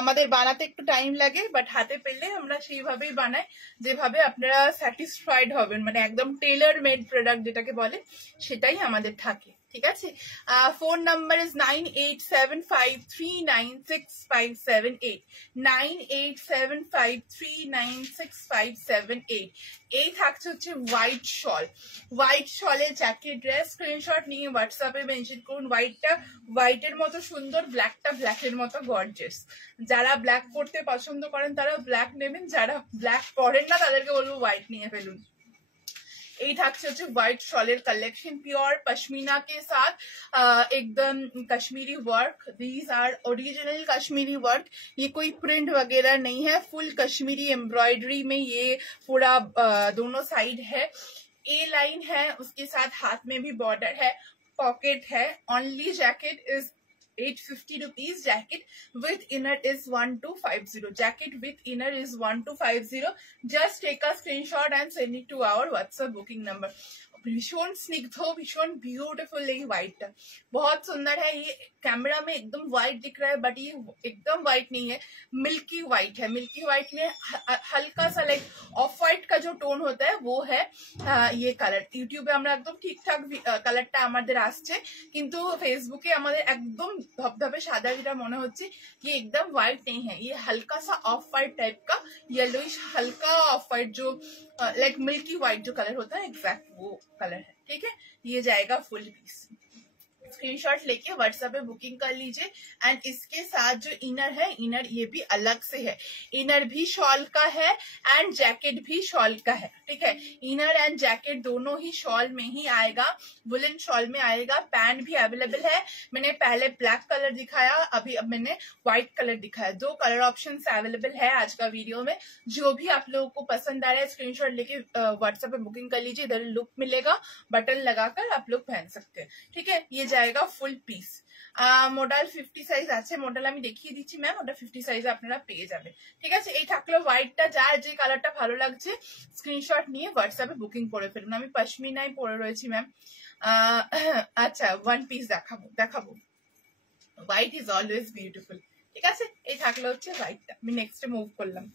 আমাদের বানাতে একটু টাইম লাগে, বাট হাতে পেলে আমরা সেইভাবেই বানাই যেভাবে আপনারা স্যাটিসফাইড হবেন, মানে একদম টেলার মেড প্রোডাক্ট যেটাকে বলে সেটাই আমাদের থাকে, ঠিক আছে। Phone number is 9875396578, 9875396578। এই থাকছে হচ্ছে হোয়াইট শল, হোয়াইট শলের জ্যাকেট ড্রেস। স্ক্রিনশট নিয়ে হোয়াটসঅ্যাপে মেনশন করুন। হোয়াইটটা হোয়াইটের মতো সুন্দর, ব্ল্যাকটা ব্ল্যাকের মতো গর্জিয়াস। যারা ব্ল্যাক পরতে পছন্দ করেন তারা ব্ল্যাক নেবেন, যারা ব্ল্যাক পরেন না তাদেরকে বলবো হোয়াইট নিয়ে ফেলুন। এই থাকছে হচ্ছে व्हाइट शॉलेर कलेक्शन, प्योर पश्मीना के साथ एकदम Kashmiri work. These are original Kashmiri work, ये कोई प्रिंट वगैरह नहीं है, फुल कश्मीरी एम्ब्रॉयडरी में ये पूरा दोनों साइड है। ए लाइन है, उसके साथ हाथ में भी बॉर्डर है, पॉकेट है। Only jacket is 850 rupees, jacket with inner is 1250, jacket with inner is 1250। just take a screenshot and send it to our WhatsApp booking number। भीषण स्निग्ध, भीषण ब्यूटीफुल ये व्हाइट है, बहुत सुंदर है। ये कैमरा में एकदम व्हाइट दिख रहा है, बट ये एकदम व्हाइट नहीं है, मिल्की व्हाइट है। मिल्की व्हाइट में हल्का सा लाइक ऑफ व्हाइट का जो टोन होता है वो है ये কালার। ইউটিউবে আমরা একদম ঠিকঠাক কালারটা আমাদের আসছে, কিন্তু ফেসবুকে আমাদের একদম ধবধবে সাদা যেটা মনে হচ্ছে, ये एकदम व्हाइट नहीं है, ये हल्का सा ऑफ व्हाइट टाइप का येलोइश हल्का ऑफ व्हाइट जो लाइक मिल्की व्हाइट जो कलर होता है एग्जैक्ट वो कलर है, ठीक है। ये जाएगा फुल पीस। स्क्रीनशॉट लेके व्हाट्सएप पे बुकिंग कर लीजिए। एंड इसके साथ जो इनर है, इनर ये भी अलग से है, इनर भी शॉल का है एंड जैकेट भी शॉल का है, ठीक है। इनर एंड जैकेट दोनों ही शॉल में ही आएगा, वुलन शॉल में आएगा। पैंट भी अवेलेबल है, मैंने पहले ब्लैक कलर दिखाया, अभी अब मैंने व्हाइट कलर दिखाया। 2 कलर ऑप्शन अवेलेबल है आज का वीडियो में। जो भी आप लोगों को पसंद आ रहा है स्क्रीनशॉट लेके व्हाट्सएप पे बुकिंग कर लीजिए, इधर लुक मिलेगा, बटन लगाकर आप लोग पहन सकते हैं, ठीक है। ये जाएगा ফুল পিস। মডেল 50 সাইজ আছে, মডেল আমি দেখিয়ে দিচ্ছি ম্যাম, ওটা 50 সাইজে আপনারা পেয়ে যাবেন, ঠিক আছে। এই থাকলো হোয়াইটটা, যার যে কালারটা ভালো লাগছে স্ক্রিনশট নিয়ে হোয়াটসঅ্যাপে বুকিং করে ফেলুন। আমি পশমিনাই পরে রয়েছি ম্যাম। আচ্ছা, ওয়ান পিস দেখাবো। হোয়াইট ইজ অলওয়েজ বিউটিফুল, ঠিক আছে। এই থাকলো হচ্ছে হোয়াইটটা। আমি নেক্সটে মুভ করলাম।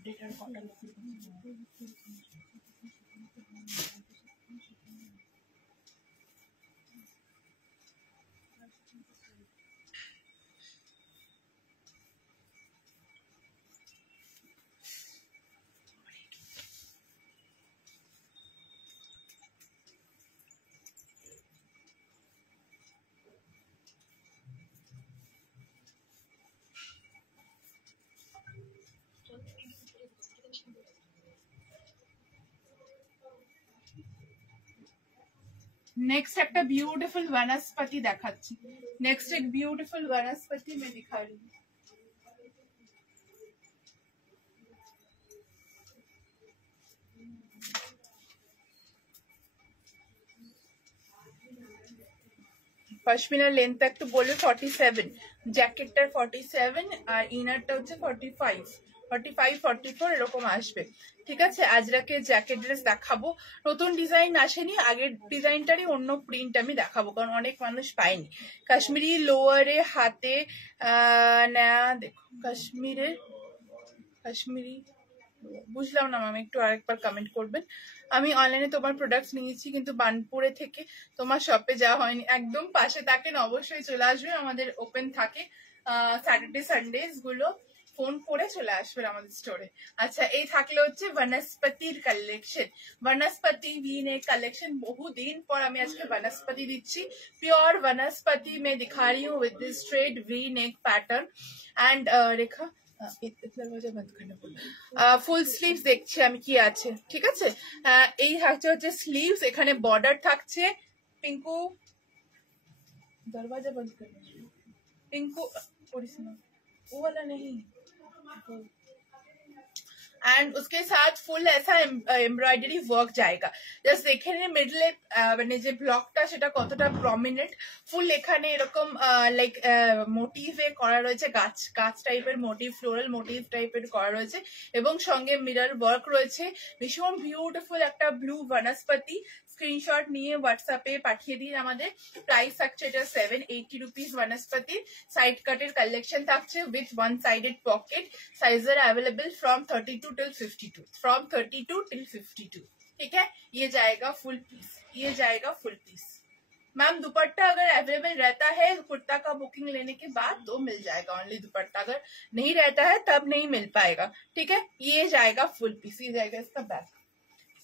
আপডেট আর কটা লোক नेक्स्ट একটা ब्यूटीफुल वनस्पति দেখাচ্ছি नेक्स्ट एक ब्यूटीफुल वनस्पति मैं दिखा रही हूँ पश्मीना लेंथ একটু বলে 47 জ্যাকেটটার 47 আর ইনারটা হচ্ছে 45 45 44 এরকম আসবে ঠিক আছে আজরাকে জ্যাকেট ড্রেস দেখাবো নতুন ডিজাইন আসেনি আগের ডিজাইনটারই অন্য প্রিন্ট আমি দেখাবো কারণ অনেক মানুষ পায়নি কাশ্মীরি লোয়ারে হাতে না দেখো কাশ্মীরি বুঝলাম না ম্যাম একটু আরেকবার কমেন্ট করবেন আমি অনলাইনে তোমার প্রোডাক্টস নিয়েছি কিন্তু বানপুরে থেকে তোমার শপে যাওয়া হয়নি একদম পাশে থাকেন অবশ্যই চলে আসবে আমাদের ওপেন থাকে স্যাটারডে সানডেজ গুলো ফোন করে চলে আসবেন আমাদের স্টোরে अच्छा এই থাকলে হচ্ছে বনস্পতির কালেকশন বনস্পতি ভি নেক কালেকশন বহুদিন পর আমি আজকে বনস্পতি দিচ্ছি পিওর বনস্পতি मैं दिखा रही हूँ with this straight V neck pattern and Rekha दरवाजा बंद करना पड़ेगा ফুল স্লিভস দেখছি আমি কি আছে ঠিক আছে এই থাকছে হচ্ছে স্লিভস এখানে বর্ডার থাকছে পিঙ্কু दरवाजा बंद करना पिंकू वो वाला नहीं एंड उसके साथ फुल ऐसा एम्ब्रॉयडरी वर्क जाएगा জাস্ট দেখে নিন মিডলে মানে যে ব্লকটা সেটা কতটা প্রমিনেন্ট ফুল এখানে এরকম লাইক মোটিভে করা রয়েছে গাছ গাছ টাইপের মোটিভ ফ্লোরাল মোটিভ টাইপের করা রয়েছে এবং সঙ্গে মিরর ওয়ার্ক রয়েছে ভীষণ বিউটিফুল একটা ব্লু বনস্পতি স্ক্রিনশট নিয়ে হোয়াটসঅ্যাপে পাঠিয়ে দিন আমাদের প্রাইস থাকছে এটা 780 রুপিস বনস্পতি সাইড কাটের কালেকশন থাকছে উইথ ওয়ান সাইডেড পকেট সাইজের available from 32 till 52 from 32 till 52 ठीक है ये जाएगा फुल पीस मैम दुपट्टा अगर अवेलेबल रहता है कुर्ता का बुकिंग लेने के बाद तो मिल जाएगा ओनली दुपट्टा अगर नहीं रहता है तब नहीं मिल पाएगा ठीक है ये जाएगा फुल पीस ये जाएगा इसका बैक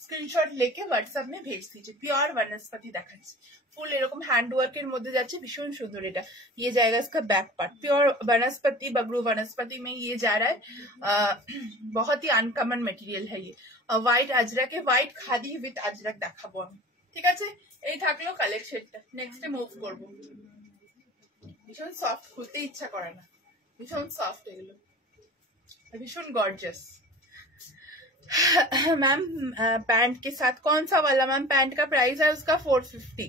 স্ক্রিনশট लेके व्हाट्सएप में भेज दीजिए प्योर वनस्पति দেখাচ্ছি ফুল এরকম হ্যান্ড ওয়ার্কের মধ্যে যাচ্ছে ভীষণ সুন্দর এটা ये जाएगा इसका बैक पार्ट प्योर वनस्पति बगरू वनस्पति में ये जा रहा है बहुत ही अनकॉमन मटेरियल है ये व्हाइट अजरक है व्हाइट खादी विद अजरक দেখাবো আমি ঠিক আছে এই থাকলো কালেকশনটা নেক্সটে মুভ করব ভীষণ সফট খুলতে ইচ্ছা করে না ভীষণ সফট এগুলো ভীষণ গর্জিয়াস मैम पैंट के साथ कौन सा वाला मैम पैंट का प्राइस है उसका 450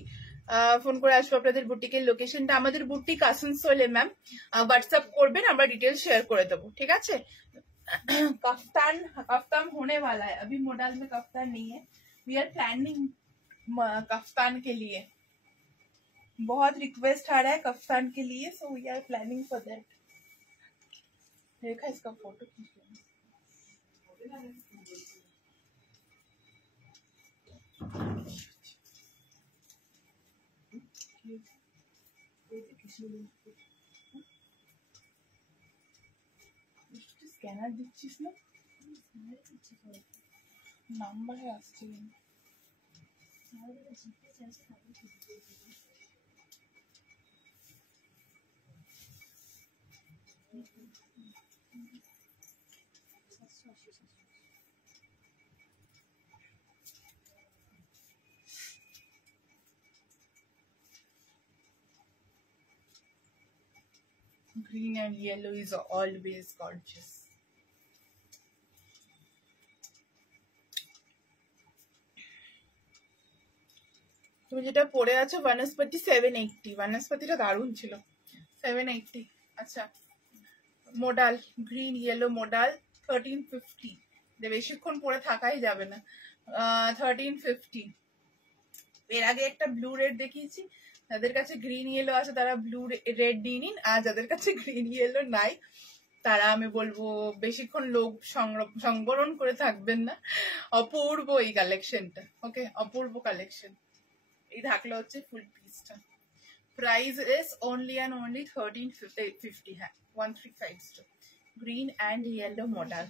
ফোন করে আসবো আপনাদের বুটিকের লোকেশনটা আমাদের বুটিক আসানসোলে ম্যাম হোয়াটসঅ্যাপ করবেন আমরা ডিটেইলস শেয়ার করে দেবো ঠিক আছে कफ्तान होने वाला है अभी मॉडल में कफ्तान नहीं है वी आर प्लानिंग कफ्तान के लिए बहुत रिक्वेस्ट आ रहा है कफ्तान के लिए so we are planning for that देखा इसका फोटो खींच স্ক্যানার দিচ্ছিস না নাম্বারে আসছে green and yellow is always gorgeous তুমি যেটা পরে আছো বনস্পতি 780 বনস্পতিটা দারুণ ছিল 780 আচ্ছা মডাল গ্রিন ইয়েলো মডাল 1350 বেশিক্ষণ পরে থাকাই যাবে না 1350 এর আগে একটা ব্লু রেড দেখিয়েছি যাদের কাছে গ্রিন ইয়েলো আছে তারা ব্লু রেড নিয়ে নিন আর যাদের কাছে গ্রিন ইয়েলো নাই তারা আমি বলবো বেশিক্ষণ লোক সংবরণ করে থাকবেন না। অপূর্ব এই কালেকশনটা, ওকে, অপূর্ব কালেকশন। এই থাকলে হচ্ছে ফুল পিসটা। Price is only and only 1350। হ্যাঁ, 1352। Green and yellow model.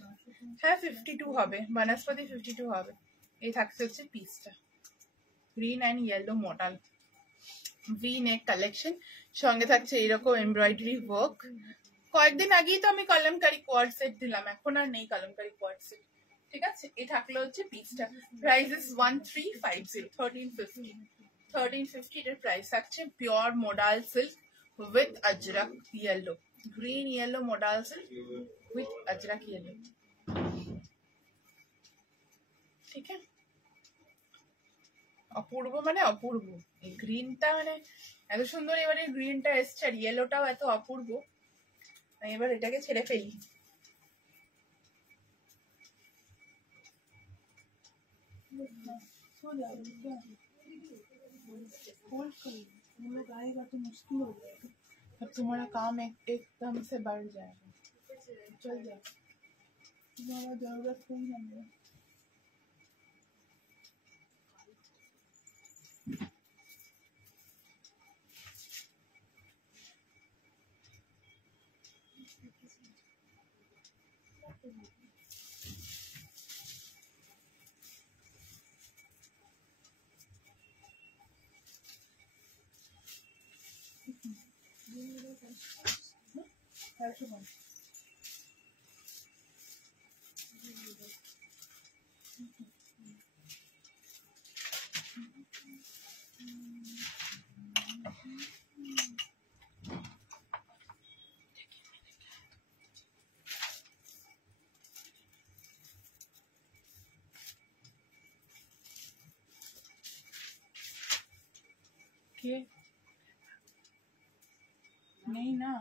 হ্যাঁ 52 হবে, বনস্পতি 52 হবে। এই থাকছে হচ্ছে পিসটা, green and yellow model, V neck collection. সঙ্গে থাকছে এরকম এমব্রয়ডারি ওয়ার্ক। কয়েকদিন আগেই তো আমি কলমকারি কোয়ার্ড সেট দিলাম, এখন আর নেই কলমকারি কোয়ার্ড সেট, ঠিক আছে। এই থাকলো হচ্ছে পিসটা। Price is 1350, 1350। 1350 এর প্রাইস থাকছে। Pure modal silk with Ajrak yellow, green yellow modal silk with Ajrak yellow, ঠিক আছে। অপূর্ব মানে অপূর্ব, এই গ্রিনটা মানে এত সুন্দর, এবারে গ্রিনটা এসছে আর ইয়েলোটাও এত অপূর্ব। এবার এটাকে ছেড়ে ফেলি। आएगा तो मुश्किल हो जाएगा। अब तुम्हारा काम एकदम से बढ़ जाएगा, चल जाए, तुम्हारा जरूरत नहीं है हमें। के नहीं ना,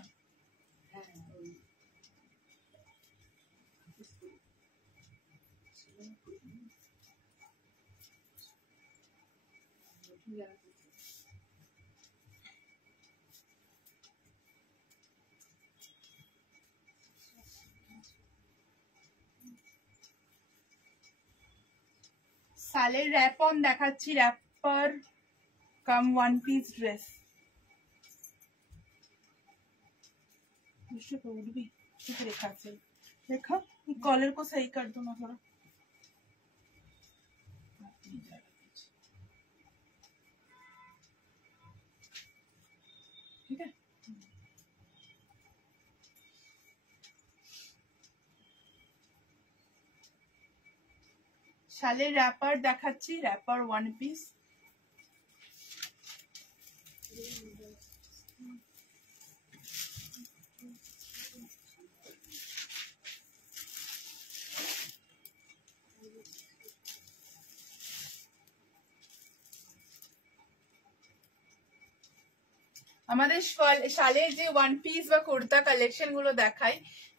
সালে র‍্যাপ অন দেখাচ্ছি, র‍্যাপার কাম ওয়ান পিস ড্রেস। तो उड़वी ठीक रेखा से देखा, कॉलर को सही कर दो ना थोड़ा। ठीक है, শালের র‍্যাপার দেখাচ্ছি, র‍্যাপার ওয়ান পিস। আমাদের শালের যে ওয়ান পিস বা কুর্তা কালেকশন গুলো দেখাই,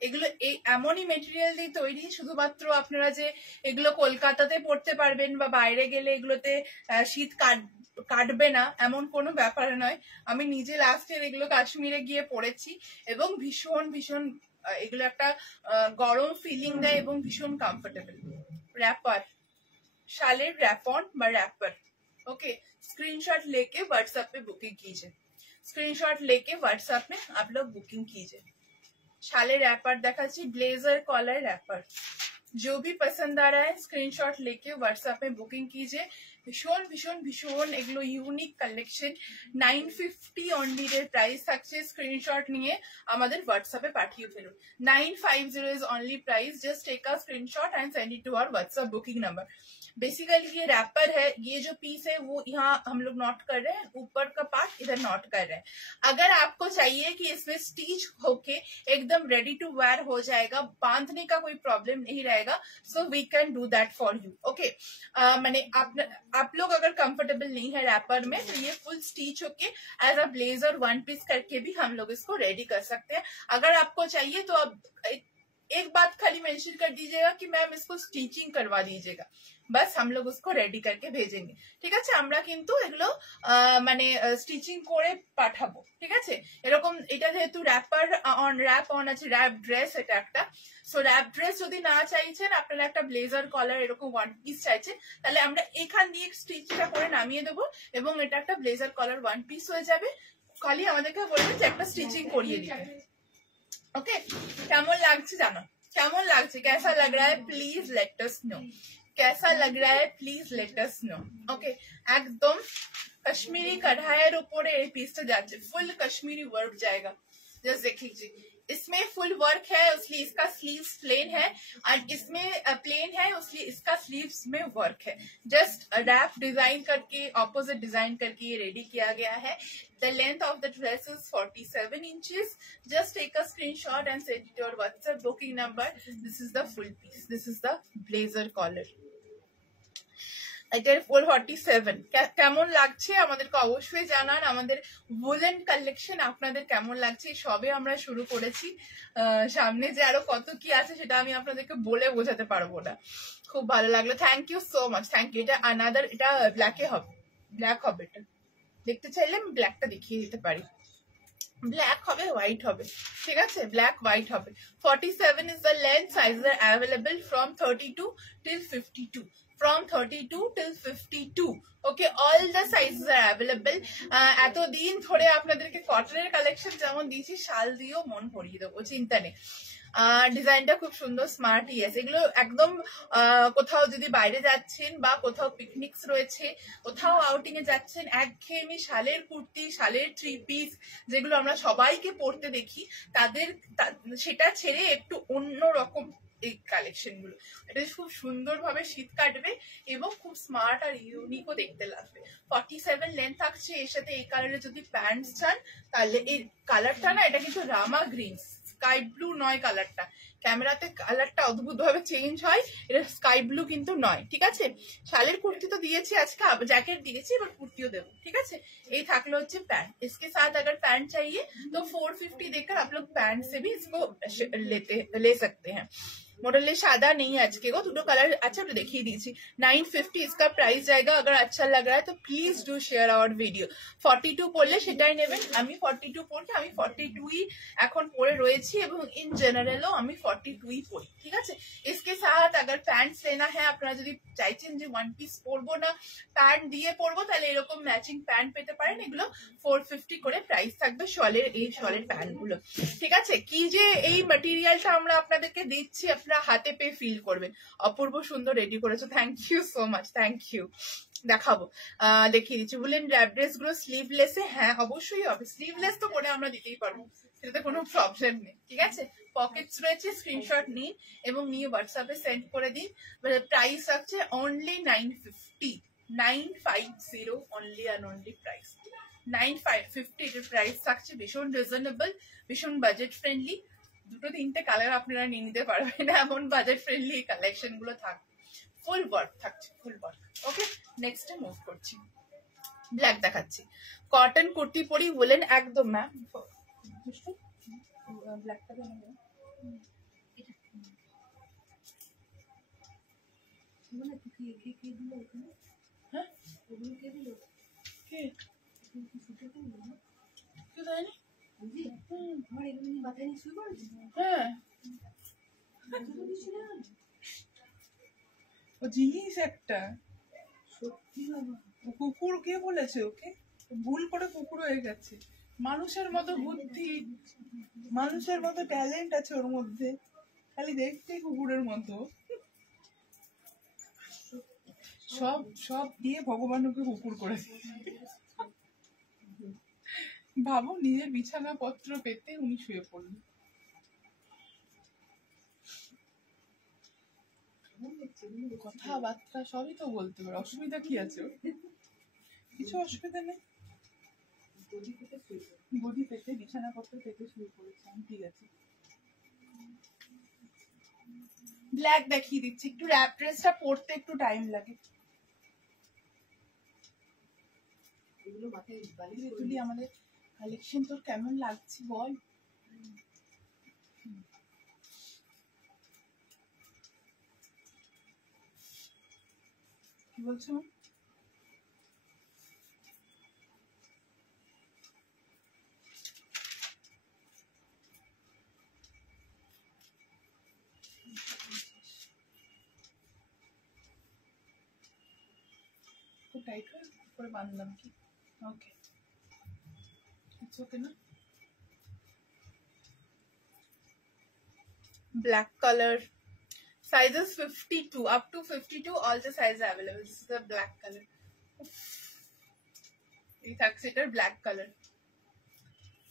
এগুলো এমনই মেটেরিয়াল দিয়ে তৈরি, শুধুমাত্র আপনারা যে এগুলো কলকাতাতে পড়তে পারবেন বা বাইরে গেলে এগুলোতে শীত কাটবে না এমন কোনো ব্যাপার নয়। আমি নিজে লাস্টের এগুলো কাশ্মীরে গিয়ে পড়েছি এবং ভীষণ ভীষণ এগুলো একটা গরম ফিলিং দেয় এবং ভীষণ কমফোর্টেবল। रैपर, शालेर रैपॉन বা रैपर, ओके। स्क्रीनशॉट लेके व्हाट्सएप पे बुकिंग कीजिए, स्क्रीनशॉट लेके व्हाट्सएप में आप लोग बुकिंग कीजिए। शालेर रैपर देखाচ্ছি, ब्लेजर कॉलर रैपर, जो भी पसंद आ रहा है स्क्रीनशॉट लेके व्हाट्सएप में बुकिंग कीजिए। भीषण भीषण भीषण एगुलो यूनिक কালেকশন। 950 অনলি এর প্রাইস থাকছে। স্ক্রিনশট নিয়ে আমাদের হোয়াটসঅ্যাপে পাঠিয়ে ফেলুন। 950 is only price, just take a screenshot and send it to our WhatsApp booking number. Basically ये रैपर है, ये जो पीस है वो यहाँ हम लोग नोट कर रहे हैं, ऊपर का पार्ट इधर नोट कर रहे हैं। अगर आपको चाहिए कि इसमें स्टिच होके एकदम रेडी टू वेयर हो जाएगा, बांधने का कोई प्रॉब्लम नहीं रहेगा, so we can do that for you, okay. मैंने आप लोग अगर कंफर्टेबल नहीं है रैपर में, तो ये फुल स्टिच होके as a blazer one piece करके भी हम लोग इसको रेडी कर सकते हैं। अगर आपको चाहिए तो आप एक बात खाली मेंशन कर दीजिएगा कि मैम इसको स्टिचिंग करवा दीजिएगा, बस हम लोग उसको रेडी करके भेजेंगे। ঠিক আছে, আমরা কিন্তু এগুলো মানে স্টিচিং করে পাঠাবো। ঠিক আছে, এরকম এটা যেহেতু র্যাপ অন আছে, র্যাপ ড্রেস এটা একটা। সো র্যাপ ড্রেস যদি না চাইছেন, আপনারা একটা ব্লেজার কলার এরকম ওয়ান পিস চাইছেন, তাহলে আমরা এখান দিয়ে স্টিচটা করে নামিয়ে দেবো এবং এটা একটা ব্লেজার কলার ওয়ান পিস হয়ে যাবে। খালি আমাদেরকে বলবেন যে একটা স্টিচিং করিয়ে দিতে। ओके, কেমন লাগছে জানো, কেমন লাগছে, कैसा लग रहा है प्लीज लेट अस नो, कैसा लग रहा है please let us know. Okay, একদম কাশ্মীরি কढ़ाईয়ের উপরে এই পিসটা যাচ্ছে, ফুল कश्मीरी वर्क जाएगा। जस्ट देख लीजिए, इसमें फुल वर्क है इसलिए इसका स्लीव्स प्लेन है, और इसमें प्लेन है इसलिए इसका स्लीव्स में वर्क है। जस्ट रैप डिजाइन करके, ऑपोजिट डिजाइन करके ये रेडी किया गया है। The length of the dress is 47 inches. Just take a screenshot and send it to your WhatsApp booking number. This is the full piece. This is the blazer collar. এটার 447 কেমন লাগছে আমাদেরকে অবশ্যই জানান। আমাদের উলেন কালেকশন আপনাদের কেমন লাগছে, সবে আমরা শুরু করেছি, সামনে যে আরো কত কি আছে সেটা আমি আপনাদেরকে বলে বোঝাতে পারবো না। খুব ভালো লাগলো, thank you so much, thank you. এটা আনাদার, এটা ব্ল্যাকে হবে, ব্ল্যাক হবে। এটা দেখতে চাইলে আমি ব্ল্যাকটা দেখিয়ে দিতে পারি, ব্ল্যাক হবে, হোয়াইট হবে। ঠিক আছে, ব্ল্যাক হোয়াইট হবে। 47 is the length. Sizes are available from 32 till 52. From 32 till 52. Okay, all the sizes are available. এতদিন ধরে আপনাদেরকে কটনের কালেকশন যেমন দিয়েছি, শাল দিয়েও মন ভরিয়ে দেবো, চিন্তা নেই। ডিজাইনটা খুব সুন্দর, স্মার্ট। ইয়েস, এগুলো একদম কোথাও যদি বাইরে যাচ্ছেন বা কোথাও পিকনিকস রয়েছে, কোথাও আউটিং এ যাচ্ছেন, একঘেয়েমি শালের কুর্তি, শালের থ্রি পিস যেগুলো আমরা সবাইকে পরতে দেখি, তাদের সেটা ছেড়ে একটু অন্য রকম এই কালেকশন গুলো। এটা খুব সুন্দরভাবে শীত কাটবে এবং খুব স্মার্ট আর ইউনিকও দেখতে লাগবে। 47 লেন্থ থাকছে, এর সাথে এই কালারের যদি প্যান্টস চান তাহলে এই কালারটা না, এটা কিন্তু রামা গ্রিন, স্কাই ব্লু নয় কালারটা, ক্যামেরাতে কালারটা অদ্ভুত ভাবে চেঞ্জ হয়, এটা স্কাই ব্লু কিন্তু নয়। ঠিক আছে, শালের কুর্তি তো দিয়েছি আজকে, জ্যাকেট দিয়েছি, এবার কুর্তিও দেবো। ঠিক আছে, এই থাকলো হচ্ছে पैंट। इसके साथ अगर पैंट चाहिए तो 450 देकर आप लोग पैंट से भी इसको ले सकते हैं। मॉडल सादा नहीं है आज के को, दुटो कलर अच्छा तो देखिए दीजिए। 950 इसका प्राइस जाएगा। अगर अच्छा लग रहा है तो please do share our video. 42 পড়লে সেটাই নেবেন। আমি 42 পড়ি, আমি 42ই এখন পরে রয়েছি এবং ইন জেনারেলও আমি 42ই পড়ি। ঠিক আছে, इसके साथ अगर पैंट्स लेना है, আপনারা যদি চাইছেন যে ওয়ান পিস পরবো না, প্যান্ট দিয়ে পরবো, তাহলে এরকম ম্যাচিং প্যান্ট পেতে পারেন। এগুলো 450 করে প্রাইস থাকবে শলের, এই শলের প্যান্ট গুলো। ঠিক আছে, কি যে এই ম্যাটেরিয়ালটা আমরা আপনাদেরকে দিচ্ছি, আপনারা হাতে পেয়ে ফিল করবেন। অপূর্ব সুন্দর রেডি করেছো, thank you so much, thank you. দেখাবো, দেখিয়ে দিচ্ছি। বললেন র্যাপ ড্রেস গুলো স্লিভলেসে, হ্যাঁ অবশ্যই হবে, স্লিভলেস তো করে আমরা দিতেই পারবো, সেটাতে কোনো প্রবলেম নেই। ঠিক আছে, পকেটস রয়েছে, স্ক্রিনশট নিন এবং নিয়ে হোয়াটসঅ্যাপে সেন্ড করে দিন। প্রাইস রাখছে only 950, 950 only and only price 950। এটার প্রাইস থাকছে ভীষণ রিজনেবল, ভীষণ বাজেট ফ্রেন্ডলি। দুটো তিনটে কালার আপনারা নিয়ে নিতে পারবেন, এমন বাজেট ফ্রেন্ডলি কালেকশন গুলো থাকবে। ফুল ওয়ার্ক থাকছে, ফুল ওয়ার্ক। ওকে, নেক্সট মুভ করছি, ব্ল্যাক দেখাচ্ছি। কটন কুর্তি পরি বলেন, একদম ম্যাম। ব্ল্যাকটা জিনিস একটা সত্যি বাবা, কুকুর কে বলেছে ওকে, ভুল করে কুকুর হয়ে গেছে। মানুষের মতো বুদ্ধি, মানুষের মতো ট্যালেন্ট আছে ওর মধ্যে, খালি দেখতে কুকুরের মতো। সব সব দিয়ে ভগবান ওকে কুকুর করেছে। ভাবো, নিজের বিছানা পত্র পেতে উনি শুয়ে পড়লেন। কথাবার্তা সবই তো বলতে পারে, অসুবিধা কি আছে? কিছু অসুবিধা নেই, গদি পেতে বিছানাপত্র পেতে শুয়ে পড়েছে, ঠিক আছে। ব্ল্যাক দেখিয়ে দিচ্ছি, একটু র্যাপ ড্রেসটা পরতে একটু টাইম লাগে। আমাদের কালেকশন তোর কেমন লাগছে বল। কি বলছো? টাইট করে বাঁধলাম কি? ওকে, ইটস ওকে না? Black color, sizes 52 up to 52, all the sizes are available. This is the black color. এই থাকছে এটার ব্ল্যাক কালার।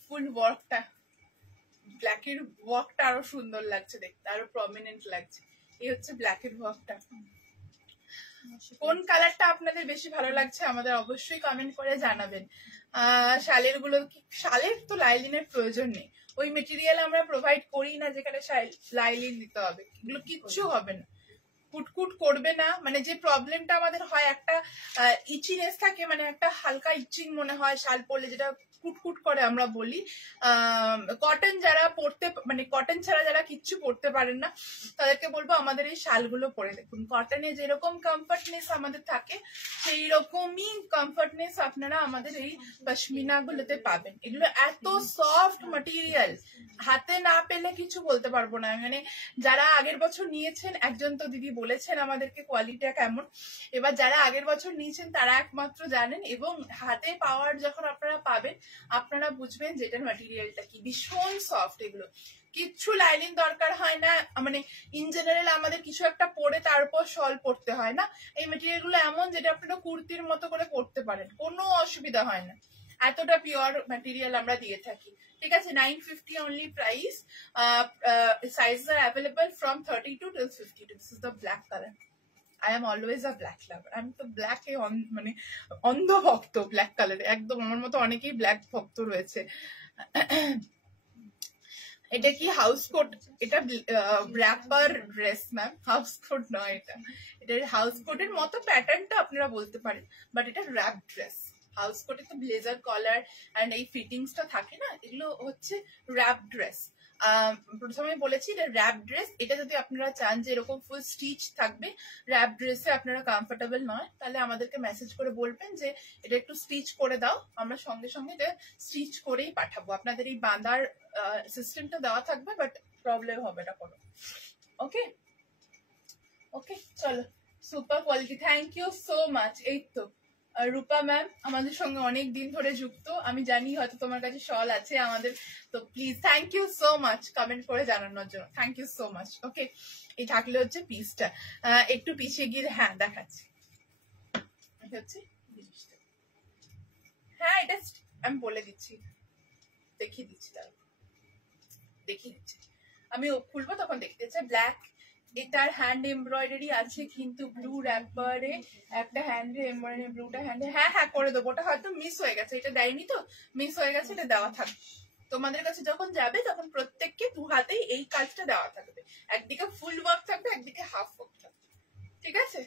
ফুল ওয়ার্কটা, ব্ল্যাকের ওয়ার্কটা আরো সুন্দর লাগছে দেখতে, আরো প্রমিনেন্ট লাগছে। এই হচ্ছে ব্ল্যাকের ওয়ার্কটা। কোন কালারটা আপনাদের বেশি ভালো লাগছে আমাদের অবশ্যই কমেন্ট করে জানাবেন। শালের গুলো, শালের তো লাইলিনের প্রয়োজন নেই, ওই মেটেরিয়াল আমরা প্রোভাইড করি না যেখানে লাইলিন দিতে হবে, এগুলো কিচ্ছু হবে না, কুটকুট করবে না। মানে যে প্রবলেমটা আমাদের হয়, একটা ইচিনেস থাকে, মানে একটা হালকা ইচিং মনে হয় শাল পরলে, যেটা কুটকুট করে আমরা বলি। কটন যারা পরতে, মানে কটন ছাড়া যারা কিচ্ছু পরতে পারেন না, তাদেরকে বলবো আমাদের এই শালগুলো পরে দেখুন। কটনে যেরকম কমফর্টনেস আমাদের থাকে, সেই রকমই কমফর্টনেস আপনারা আমাদের এই পশমিনা গুলোতে পাবেন। এগুলো এত সফট ম্যাটেরিয়াল, হাতে না পেলে কিছু বলতে পারবো না। মানে যারা আগের বছর নিয়েছেন, একজন তো দিদি বলেছেন আমাদেরকে কোয়ালিটিটা কেমন, এবার যারা আগের বছর নিয়েছেন তারা একমাত্র জানেন, এবং হাতে পাওয়ার যখন আপনারা পাবেন আপনারা বুঝবেন যে এটার ম্যাটেরিয়ালটা কি, ভীষণ সফট। এগুলো কিচ্ছু লাইলিন দরকার হয় না, মানে ইন জেনারেল আমাদের কিছু একটা পরে তারপর শল পরতে হয় না। এই মেটেরিয়াল গুলো এমন যেটা আপনারা কুর্তির মতো করে পরতে পারেন, কোনো অসুবিধা হয় না। এতটা পিওর ম্যাটেরিয়াল আমরা দিয়ে থাকি, ঠিক আছে। 950 only price. Sizes R available from 32 till 52. This is the black colour. I am always a black lover. আমি তো ব্ল্যাক এ মানে অন্ধ ভক্ত, ব্ল্যাক কালারে একদম। আমার মতো অনেকেই ব্ল্যাক ভক্ত রয়েছে। এটা কি হাউস কোট? এটা wrapper dress ma'am, house coat নয়। এটা হাউস কোটের মতো প্যাটার্নটা আপনারা বলতে পারেন, বাট এটা র্যাপ ড্রেস। হাউস কোটে তো ব্লেজার কলার এন্ড এই ফিটিংসটা থাকে না, এগুলো হচ্ছে র্যাপ ড্রেস। প্রথমে বলেছি এটা র্যাপ ড্রেস। এটা যদি আপনারা চান যে এরকম ফুল স্টিচ থাকবে, র্যাপ ড্রেসে আপনারা কমফোর্টেবল নয়, তাহলে আমাদেরকে মেসেজ করে বলবেন যে এটা একটু স্টিচ করে দাও, আমরা সঙ্গে সঙ্গে এটা স্টিচ করেই পাঠাবো। আপনাদের এই বাঁধার সিস্টেমটা দেওয়া থাকবে, বাট প্রবলেম হবে না কোনো। ওকে ওকে, চলো, super quality. Thank you so much. এই তো রূপা ম্যাম আমাদের সঙ্গে অনেক দিন ধরে যুক্ত, আমি জানি হয়তো তোমার কাছে শল আছে আমাদের, তো please thank you so much comment করে জানানোর জন্য, thank you so much. Okay, এই থাকলে হচ্ছে পিসটা, একটু পিছিয়ে গিয়ে হ্যাঁ দেখাচ্ছি হচ্ছে জিনিসটা। হ্যাঁ এটা আমি বলে দিচ্ছি, দেখিয়ে দিচ্ছি, তাহলে দেখিয়ে দিচ্ছি। আমি খুলবো তখন দেখিয়ে দিচ্ছি। ব্ল্যাক, এটার হ্যান্ড এমব্রয়ডারি আছে, কিন্তু ব্লু র্যাপারে একটা হ্যান্ড এমব্রয়ডারি, ব্লুটা হ্যান্ড, হ্যাঁ হ্যাঁ করে দেবো। ওটা হয়তো মিস হয়ে গেছে, এটা দেয়নি তো, মিস হয়ে গেছে, এটা দেওয়া থাকবে তোমাদের কাছে। যখন যাবে তখন প্রত্যেককে দু হাতেই এই কাজটা দেওয়া থাকবে, একদিকে ফুল ওয়ার্ক থাকবে, একদিকে হাফ ওয়ার্ক থাকবে, ঠিক আছে।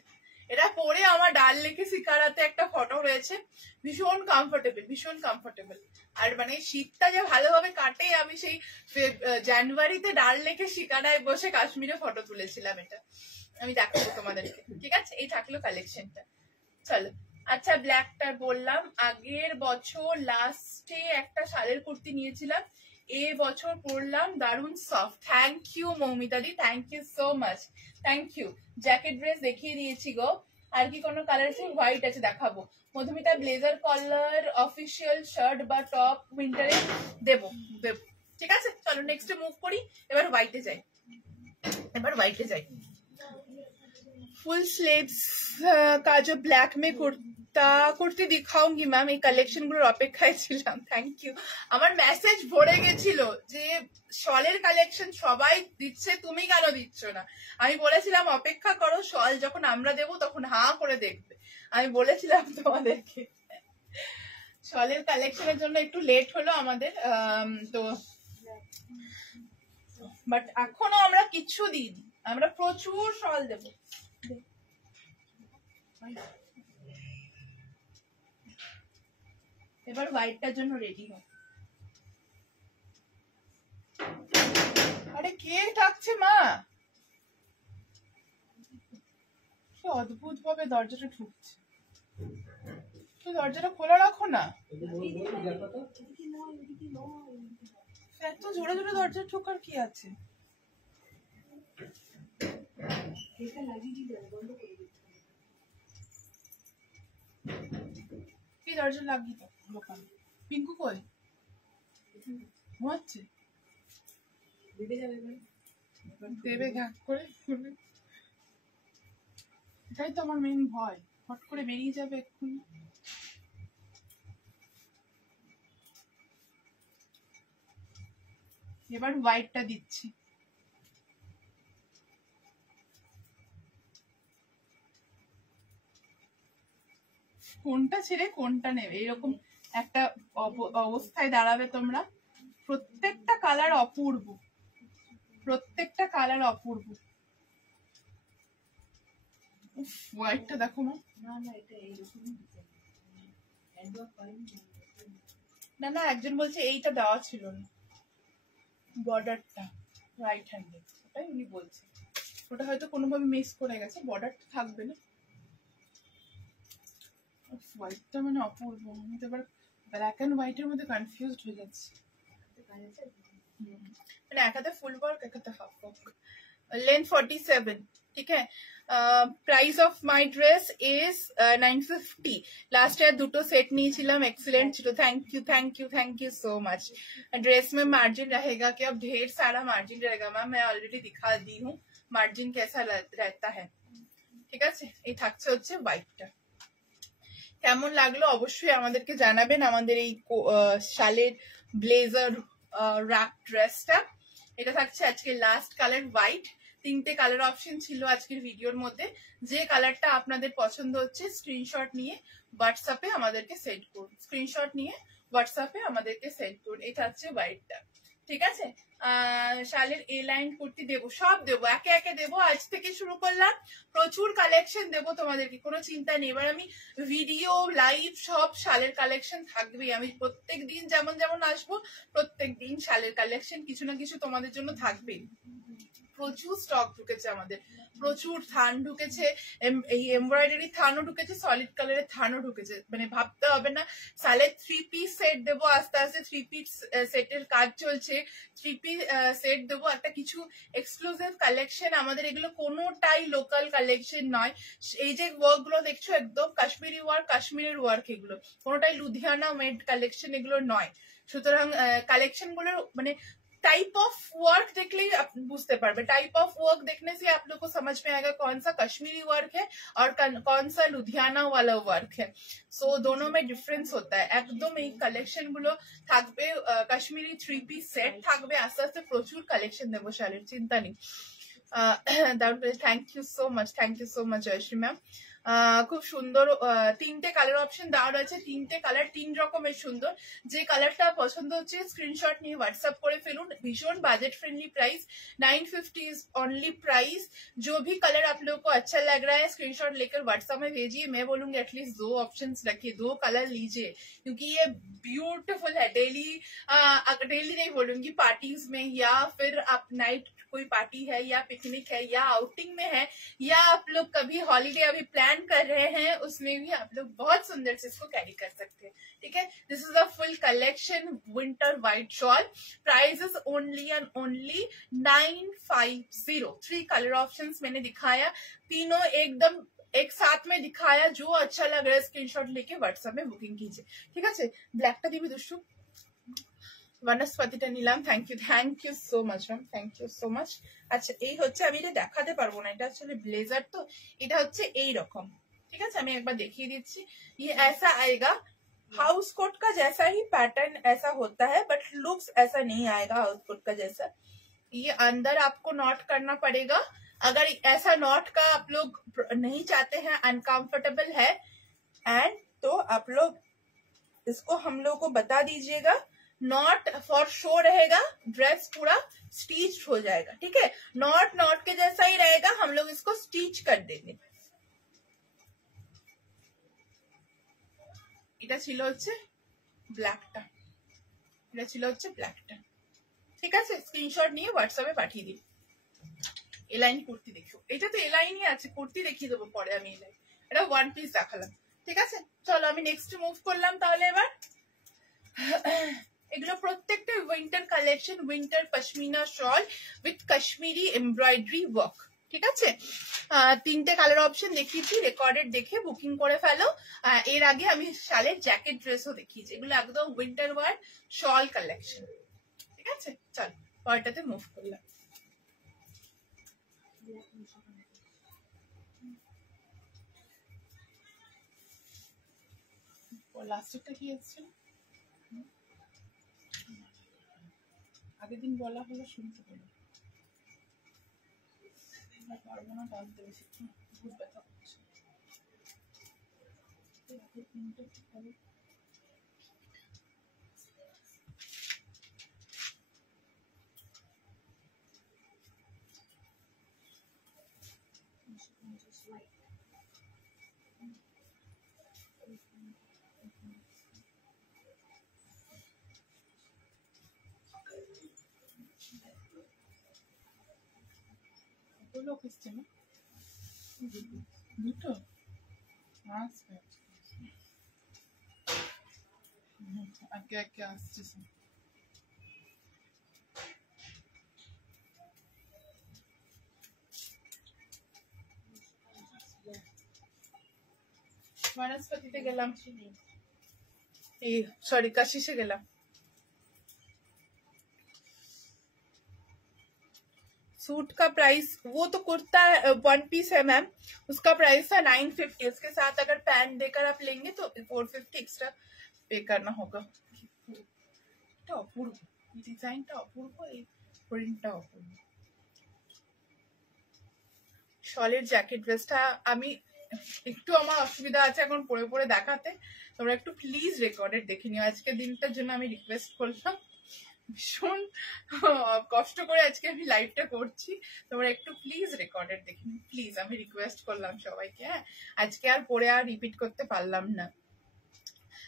এটা পরে আমার ডাল লেকে শিকারাতে একটা ফটো রয়েছে, ভীষণ কমফোর্টেবল, ভীষণ কমফোর্টেবল। আর মানে শীতটা যে ভালোভাবে কাটে, আমি সেই জানুয়ারিতে ডাল লেকে শিকারায় বসে কাশ্মীরে ফটো তুলেছিলাম, এটা আমি দেখাবো তোমাদেরকে, ঠিক আছে। এই থাকলো কালেকশনটা, চলো। আচ্ছা, ব্ল্যাকটা বললাম, আগের বছর লাস্টে একটা শালের কুর্তি নিয়েছিলাম, এ বছর পরলাম, দারুন সফট। থ্যাংক ইউ মৌমিতাদি, thank you so much, thank you. Jacket dress দেখিয়ে দিয়েছি গো, আর কি কোনো কালার আছে? হোয়াইট আছে, দেখাবো। মধুমিতা ব্লেজার কলার অফিসিয়াল শার্ট বা টপ উইন্টারে দেবো, ঠিক আছে। চলো নেক্সট মুভ করি, এবার হোয়াইটে যাই, এবার হোয়াইটে যাই। फुल स्लीव्स का जो ब्लैक में কুর্তি দেখাউঙ্গি ম্যাম, এই কালেকশন গুলোর অপেক্ষায় ছিলাম। Thank you. আমার মেসেজ ভরে গেছিল যে শলের কালেকশন সবাই দিচ্ছে, তুমি কেন দিচ্ছ না? আমি বলেছিলাম অপেক্ষা করো, শল যখন আমরা দেবো তখন হা করে দেখবে, আমি বলেছিলাম তোমাদেরকে। শলের কালেকশনের জন্য একটু লেট হলো আমাদের, তো বাট এখনো আমরা কিচ্ছু দিইনি, আমরা প্রচুর শল দেবো। এবার হোয়াইটটার জন্য রেডি হয়। আরে কে ডাকছে মা? অদ্ভুত ভাবে দরজাটা ঢুকছে। তুই দরজাটা খোলা রাখো না, এত জোরে জোরে দরজা ঢোকার কি আছে? কি দরজা লাগিয়ে তো দোকান। পিঙ্কু কই ঘুমাচ্ছে? দেবে ঘাট করে। এটাই তো আমার মেন ভয়, হট করে বেরিয়ে যাবে এক্ষুনি। এবার হোয়াইটটা দিচ্ছি। কোনটা ছেড়ে কোনটা নেবে এরকম একটা অবস্থায় দাঁড়াবে তোমরা। প্রত্যেকটা কালার অপূর্ব, প্রত্যেকটা কালার অপূর্ব। হোয়াইটটা দেখো না, না না একজন বলছে এইটা দেওয়া ছিল না, বর্ডারটা রাইট হ্যান্ডে, ওটাই উনি বলছে। ওটা হয়তো কোনোভাবে মিস করে গেছে, বর্ডারটা থাকবে না। হোয়াইটটা মানে অপূর্ব, আমি তো এবার ব্ল্যাক অ্যান্ড হোয়াইটের মধ্যে কনফিউজড হয়ে যাচ্ছি। মানে এক হাতে ফুল ওয়ার্ক, এক হাতে হাফ ওয়ার্ক। लेंथ 47, ठीक है। Price of my dress is 950। Last year दुटो सेट নিয়েছিলাম, एक्सीलेंट ছিল। Thank you so much. Dress में मार्जिन रहेगा कि अब ढेर सारा मार्जिन रहेगा मैम, मैं ऑलरेडी दिखा दी हूँ मार्जिन कैसा रहता है, ঠিক আছে। এই থাকছে হচ্ছে হোয়াইটটা। কেমন লাগলো অবশ্যই আমাদেরকে জানাবেন আমাদের এই শালের ব্লেজার র‍্যাপ ড্রেসটা। এটা থাকছে আজকে লাস্ট কালার হোয়াইট। 3টে কালার অপশন ছিল আজকের ভিডিওর মধ্যে। যে কালারটা আপনাদের পছন্দ হচ্ছে স্ক্রিনশট নিয়ে হোয়াটসঅ্যাপে আমাদেরকে সেন্ড করুন, স্ক্রিনশট নিয়ে হোয়াটসঅ্যাপে আমাদেরকে সেন্ড করুন। এটা হচ্ছে হোয়াইটটা, ঠিক আছে। শালের এ লাইন কুর্তি দেবো, সব দেবো, একে একে দেবো। আজ থেকে শুরু করলাম, প্রচুর কালেকশন দেবো তোমাদেরকে, কোনো চিন্তা নেই। এবার আমি ভিডিও লাইভ সব শালের কালেকশন থাকবেই। আমি প্রত্যেক দিন যেমন যেমন আসবো, প্রত্যেক দিন শালের কালেকশন কিছু না কিছু তোমাদের জন্য থাকবেই। প্রচুর স্টক ঢুকেছে আমাদের, প্রচুর থান ঢুকেছে, এই এমব্রয়ডারি থানও ঢুকেছে, সলিড কালারের থানও ঢুকেছে। মানে ভাবতে হবে না। শালের 3 পিস সেট দেবো আস্তে আস্তে, 3 পিস সেটের কাজ চলছে, 3 পিস সেট দেবো। একটা কিছু এক্সক্লুসিভ কালেকশন আমাদের, এগুলো কোনোটাই লোকাল কালেকশন নয়। এই যে ওয়ার্ক গুলো দেখছো একদম কাশ্মীরি ওয়ার্ক, কাশ্মীরের ওয়ার্ক, এগুলো কোনোটাই লুধিয়ানা মেড কালেকশন এগুলো নয়। সুতরাং কালেকশন গুলোর মানে टाइप ऑफ वर्क देख ली आप बुझते पारबे। टाइप ऑफ वर्क देखने से आप लोग को समझ में आएगा कौन सा कश्मीरी वर्क है और कौन सा लुधियाना वाला वर्क है। सो दोनों में डिफरेंस होता है एकदम। এই কালেকশন গুলো থাকবে, কাশ্মীরি 3 পিস সেট থাকবে, আস্তে আস্তে প্রচুর কালেকশন দেবো শালের, চিন্তা নেই। Thank you so much Jayashree ma'am. খুব সুন্দর 3টে কালার অপশন দেওয়া রয়েছে, 3টে কালার 3 রকমের সুন্দর। যে কালারটা পছন্দ হচ্ছে স্ক্রিনশট নিয়ে হোয়াটসঅ্যাপ করে ফেলুন। ভীষণ budget friendly price, 950 is only price. जो भी कलर आप लोगों को अच्छा लग रहा है स्क्रीनशॉट लेकर व्हाट्सएप में भेजिए। मैं बोलूंगी एटलीस्ट 2 ऑप्शंस रखिए, 2 कलर लीजिए, क्योंकि ये ब्यूटीफुल है। डेली नहीं बोलूंगी, पार्टीज में या फिर आप नाइट कोई पार्टी है या पिकनिक है या आउटिंग में है या आप लोग कभी हॉलीडे अभी प्लान कर रहे हैं, उसमें भी आप लोग बहुत सुंदर से इसको कैरी कर सकते हैं, ठीक है। This is a full collection winter white shawl. Price is only and only 950। 3 colour options मैंने दिखाया, तीनों एकदम एक साथ में दिखाया। जो अच्छा लग रहा है स्क्रीनशॉट लेके व्हाट्सएप में बुकिंग कीजिए, ठीक है। ब्लैक टा दिबी दुष्टू, বনস্পতিটা নিলাম। Thank you so much ma'am, thank you so much. আচ্ছা এই হচ্ছে, আমি এটা দেখাতে পারবো না, এটা আসলে ব্লেজার তো, এটা হচ্ছে এই রকম, ঠিক আছে। আমি একবার দেখিয়ে দিচ্ছি। ये ऐसा आएगा, हाउस कोट का जैसा ही पैटर्न ऐसा होता है, बट लुक्स ऐसा नहीं आएगा हाउस कोट का जैसा। ये अंदर आपको नॉट करना पड़ेगा। अगर ऐसा नॉट का आप लोग नहीं चाहते हैं, अनकंफर्टेबल है एंड, तो आप लोग इसको हम लोग को बता दीजिएगा। नॉट फॉर शो रहेगा, ड्रेस पूरा स्टिच हो जाएगा, ठीक है। नॉट के जैसा ही रहेगा, हम लोग इसको स्टिच कर देंगे। এটা ছিল হচ্ছে ব্ল্যাকটা, এটা ছিল হচ্ছে ব্ল্যাকটা, ঠিক আছে। স্ক্রিনশট নিয়ে হোয়াটসঅ্যাপে পাঠিয়ে দিন। এলাইন কুর্তি দেখো, এটা তো এলাইনই আছে, কুর্তি দেখিয়ে দেবো পরে আমি এলাইন, এটা ওয়ান পিস দেখালাম। ঠিক আছে, চলো আমি নেক্সট মুভ করলাম তাহলে। এবার এগুলো প্রত্যেকটা winter collection, winter pashmina shawl with Kashmiri embroidery work. ঠিক আছে, তিনটে কালার অপশন দেখিয়েছি, রেকর্ডেড দেখে বুকিং করে ফেলো। এর আগে আমি শালের জ্যাকেট ড্রেসও দেখিয়েছি, এগুলো একদম উইন্টার ওয়ার শল কালেকশন। ঠিক আছে, চল পরেরটাতে মুভ করলাম। লাস্টেরটা কি এসেছিল আগের দিন বলা হলো, শুনতে পেলো পারবো না, টানতে বেশি খুব ব্যথা করছে। লোক এসছে না, দুটো আগে আগে আসছে। वनस्पति गेलाम, सॉरी कशिशे गेलाम। सूट का प्राइस, वो तो कुर्ता वन पीस है मैम, उसका प्राइस था 950। उसके साथ अगर पैंट देकर आप लेंगे तो 450 एक्स्ट्रा पे करना होगा। ডিজাইনটা অপূর্ব, এই প্রিন্টটা অপূর্ব। শলের জ্যাকেট ড্রেসটা আমি একটু, আমার অসুবিধা আছে এখন পরে পরে দেখাতে, তোমরা একটু প্লিজ রেকর্ডেড দেখে নিও। আজকের দিনটার জন্য আমি রিকোয়েস্ট করলাম, ভীষণ কষ্ট করে আজকে আমি লাইভটা করছি, তোমরা একটু প্লিজ রেকর্ডেড দেখে নিও প্লিজ, আমি রিকোয়েস্ট করলাম সবাইকে। হ্যাঁ, আজকে আর পরে আর রিপিট করতে পারলাম না।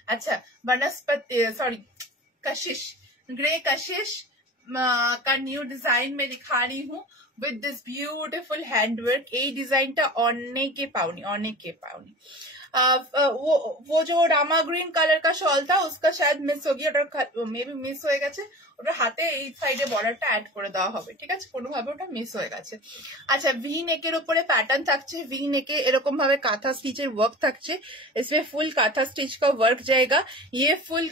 अच्छा, वनस्पति सॉरी कशिश, ग्रे कशिश का न्यू डिजाइन में दिखा रही हूँ विद दिस ब्यूटीफुल हैंडवर्क। ये डिजाइन टा অনেকে পাওনি। वो जो रामा ग्रीन कलर का शॉल था उसका शायद मिस हो गया, मे बी मिस হয়ে গেছে, ওটা হাতে এই সাইডে বর্ডারটা অ্যাড করে দেওয়া হবে। ঠিক আছে, কোনোভাবে ওটা মিস হয়ে গেছে। আচ্ছা, ভি নেকের উপরে প্যাটার্ন থাকছে, ভি নেকে এরকম ভাবে কাঁথা স্টিচের ওয়ার্ক থাকছে, इसमें फुल काथा स्टिच का वर्क जाएगा, ये फुल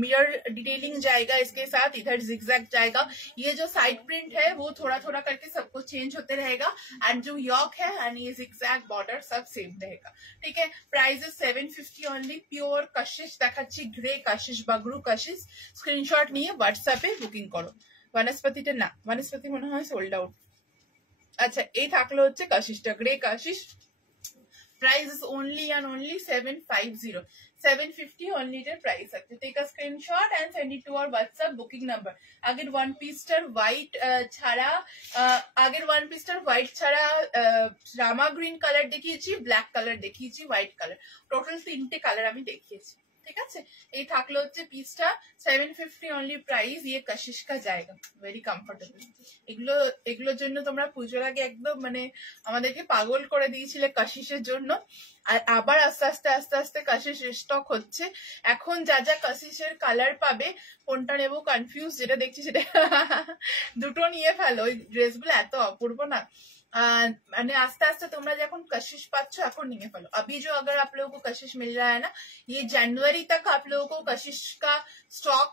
मिरर डिटेलिंग जाएगा, इसके साथ इधर जिगजैग जाएगा। ये जो साइड प्रिंट है वो थोड़ा थोड़ा करके सब कुछ चेंज होते रहेगा, एंड जो यॉक है एंड ये जिगजैग बॉर्डर सब सेम रहेगा। ठीक है, प्राइस इज 750 ओनली। प्योर कशिश দেখাচ্ছি, গ্রে कशिश, बगरू कशिश। स्क्रीनशॉट নিয়ে হোয়াটসঅ্যাপে বুকিং করো। वनस्पतिটা না, वनस्पति মনে হয় সোল্ড আউট। আচ্ছা, এই থাকলো হচ্ছে कशिशটা, grey Kashish. Price is only and only 750, 750 only the price আছে। Take a screenshot and send it to our WhatsApp booking number. আগের ওয়ান পিসটার হোয়াইট ছাড়া রামা গ্রিন কালার দেখিয়েছি, ব্ল্যাক কালার দেখিয়েছি, হোয়াইট কালার, টোটাল 3টে কালার আমি দেখিয়েছি। ঠিক আছে, এই থাকলো হচ্ছে পিসটা 750 অনলি প্রাইস। ইয়ে কশিশ কা জায়গা, ভেরি কমফোর্টেবল। এগুলোর জন্য তোমরা পুজোর আগে একদম মানে আমাদেরকে পাগল করে দিয়েছিলে কশিশের জন্য, আর আবার আস্তে আস্তে কশিশ স্টক হচ্ছে। এখন যা যা কশিশের কালার পাবে, কোনটা নেবো কনফিউজ, যেটা দেখছি সেটা দুটো নিয়ে ফেলো। ওই ড্রেসগুলো এত অপূর্ব না, मैंने आस्ते आस्ते तुम जब कशिश पाচ্ছ এখন নিয়ে ফেলো। अभी जो अगर आप लोगों को कशिश मिल रहा है ना, ये जनवरी तक आप लोगों को कशिश का स्टॉक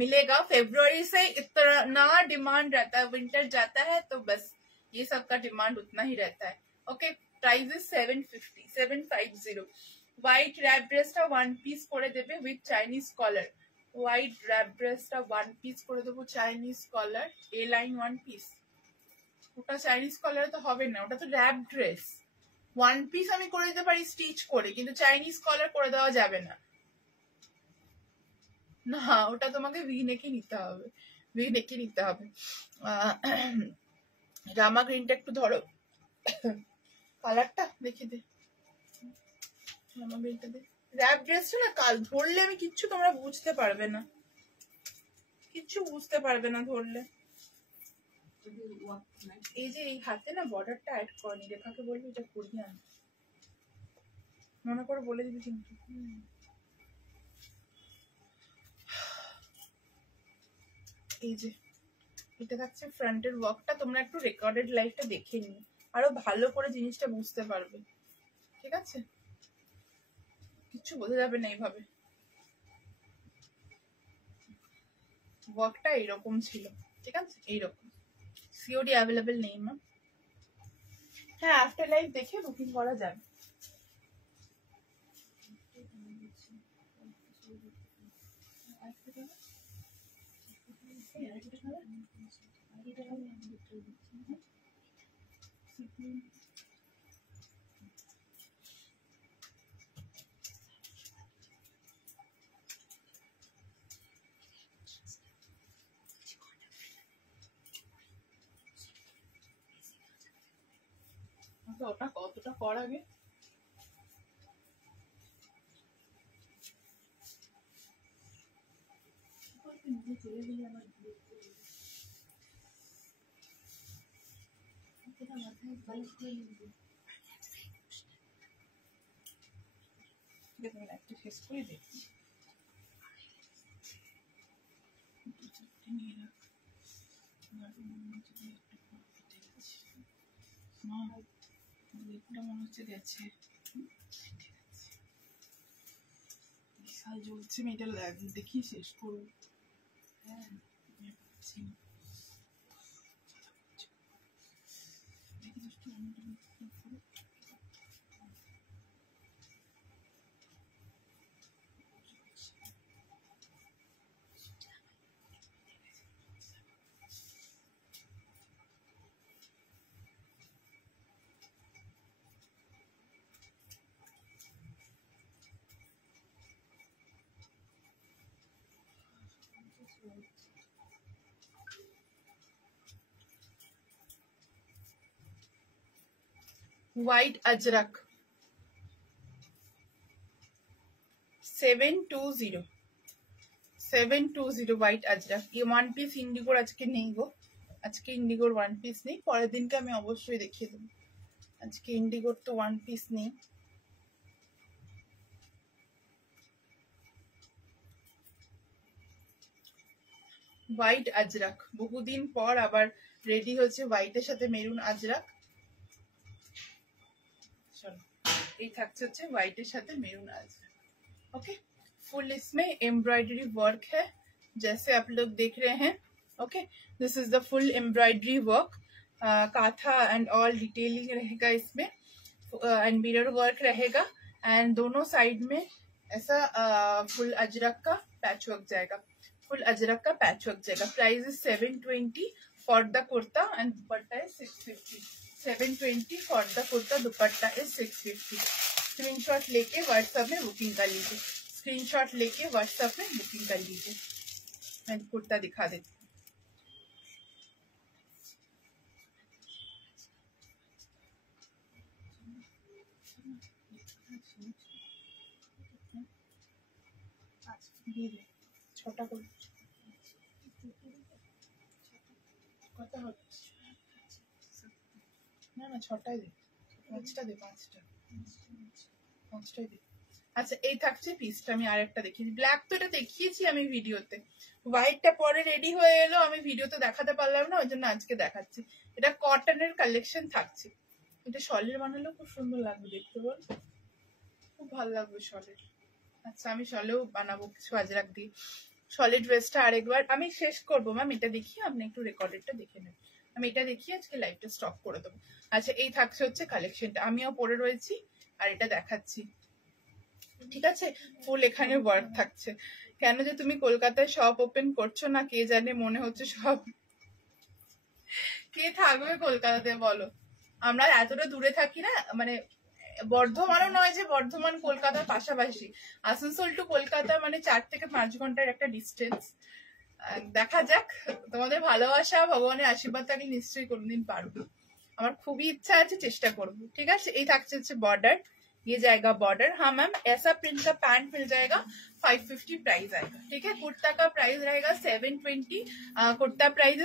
मिलेगा। फरवरी से इतना डिमांड रहता है, विंटर जाता है तो बस ये सब का डिमांड उतना ही रहता है। Okay, price is 750। White wrap dress टा वन पीस করে দেবে with Chinese collar. White wrap ড্রেসটা ওয়ান পিস করে দেবো, Chinese collar, A line one piece. ওটা চাইনিজ কলারে তো হবে না, ওটা তো র‍্যাপ ড্রেস। ওয়ান পিস আমি করে দিতে পারি স্টিচ করে, কিন্তু চাইনিজ কলার করে দেওয়া যাবে না। না, ওটা তোমাকে ভি নেকে নিতে হবে, ভি নেকে নিতে হবে। রামা গ্রিনটা একটু ধরো, কালারটা দেখে দে, রামা গ্রিনটা দে। র‍্যাপ ড্রেসটা না কাল ধরলে আমি কিচ্ছু তোমরা বুঝতে পারবে না, কিচ্ছু বুঝতে পারবে না ধরলে। এই যে এই হাতে না বর্ডারটা অ্যাড করনি, রেখাকে বলবি এটা করিয়ে আন, মনে করে বলে দিবি কিন্তু। এই যে এটা থাকছে ফ্রন্টের ওয়ার্কটা, তোমরা একটু রেকর্ডেড লাইভটা দেখে নিও, আরো ভালো করে জিনিসটা বুঝতে পারবে। ঠিক আছে, কিছু বোঝা যাবে না এইভাবে। ওয়ার্কটা এইরকম ছিল, ঠিক আছে, এইরকম। সিওডি অ্যাভেলেবেল নেই মা। হ্যাঁ, আফটার লাইভ দেখে বুকিং করা যাবে। ওটা কতটা কর আগে, একটা শেষ করে দেখছি। মনে হচ্ছে গেছে, বিশাল জ্বলছে, মেয়েটা দেখি শেষ করবো। হ্যাঁ, व्हाइट अजरक 720 व्हाइट अजरक। ये वन পিস ইন্ডিগোর আজকে নেই গো, আজকে ইন্ডিগোর ওয়ান পিস নেই, পরের দিনকে আমি অবশ্যই দেখিয়ে দেবো। আজকে ইন্ডিগোর তো ওয়ান পিস নেই। হোয়াইট আজরাক, বহুদিন পর আবার রেডি হচ্ছে হোয়াইটের সাথে মেরুন আজরাক। चलो, ये থাকছে হচ্ছে হোয়াইটের সাথে মেরুন আজরাক। ओके, फुल इसमें एम्ब्रॉयडरी वर्क है जैसे आप लोग देख रहे हैं। Okay, this is the full embroidery work, kantha and all detailing रहेगा इसमें, एंड मिरर वर्क रहेगा, एंड दोनों साइड में ऐसा फुल अजरक का पैच वर्क जाएगा, फुल अजरक का पैच वर्क जाएगा। Price is 720 for the kurta and dupatta is 650। 720 for the kurta, dupatta is 650। Screenshot लेके व्हाट्सएप में बुकिंग कर लीजिए, स्क्रीनशॉट लेके व्हाट्सएप में बुकिंग कर लीजिए। मैं कुर्ता दिखा देती हूँ। छोटा कर कत ना ना छटाई दे, पाँचटा दे, पाँचटाई दे। আচ্ছা, এই থাকছে পিসটা। আমি আরেকটা দেখিয়েছি, ব্ল্যাক তো এটা দেখিয়েছি আমি ভিডিওতে, হোয়াইটটা পরে রেডি হয়ে এলো, আমি ভিডিওতে দেখাতে পারলাম না, ওই জন্য আজকে দেখাচ্ছি। এটা কটনের কালেকশন থাকছে, এটা শলের বানালেও খুব সুন্দর লাগবে দেখতে, বল খুব ভালো লাগবে শলের। আচ্ছা, আমি শলেও বানাবো কিছু আজরাক দিয়ে। শলের ড্রেসটা আরেকবার আমি শেষ করবো ম্যাম, এটা দেখিয়ে আপনি একটু রেকর্ডেডটা দেখে নেন। আমি এটা দেখিয়ে আজকে লাইভটা স্টপ করে দেবো। আচ্ছা, এই থাকছে হচ্ছে কালেকশনটা, আমিও পরে রয়েছি আর এটা দেখাচ্ছি, ঠিক আছে। ফুল এখানে ওয়ার্ক থাকছে। কেন যে তুমি কলকাতায় শপ ওপেন করছো না কে জানে, মনে হচ্ছে সব, কে থাকবে কলকাতাতে বলো, আমরা এতটা দূরে থাকি না, মানে বর্ধমানও নয় যে বর্ধমান কলকাতার পাশাপাশি, আসানসোল টু কলকাতা মানে 4 থেকে 5 ঘন্টার একটা ডিস্টেন্স। দেখা যাক, তোমাদের ভালোবাসা ভগবানের আশীর্বাদ থাকলে নিশ্চয়ই কোনোদিন পারবো, আমার খুবই ইচ্ছা আছে, চেষ্টা করবো। ঠিক আছে, এই থাকছে হচ্ছে बॉर्डर, ये जाएगा बॉर्डर। हाँ मैम, ऐसा प्रिंट का पैंट मिल जाएगा, 550 प्राइस आएगा। ठीक है, कुर्ता का प्राइस रहेगा 720, kurta price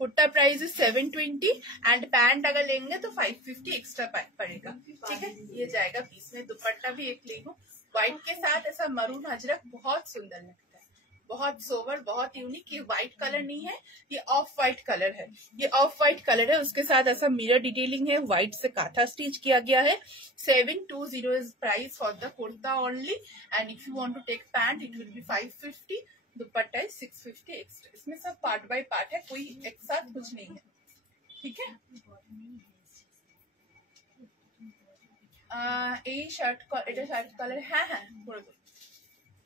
kurta price 720 and pant अगर लेंगे तो 550 एक्स्ट्रा पड़ेगा। ठीक है, ये जाएगा पीस में। दुपट्टा भी एक ले लूं व्हाइट के साथ, ऐसा मरून अजरक बहुत सुंदर लगता है, बहुत सोबर, बहुत यूनिक। ये व्हाइट कलर नहीं है, ये ऑफ व्हाइट कलर है, ये ऑफ व्हाइट कलर है। उसके साथ ऐसा मिरर डिटेलिंग है, व्हाइट से काथा स्टिच किया गया है। 720 is price for the kurta only and if you want to take pant it will be 550। Dupatta है 650 एक्स्ट्रा। इसमें सब पार्ट बाय पार्ट है, कोई एक साथ कुछ नहीं है। ठीक है, এই শার্ট, এটা শার্ট কালার, হ্যাঁ হ্যাঁ করে দেবো,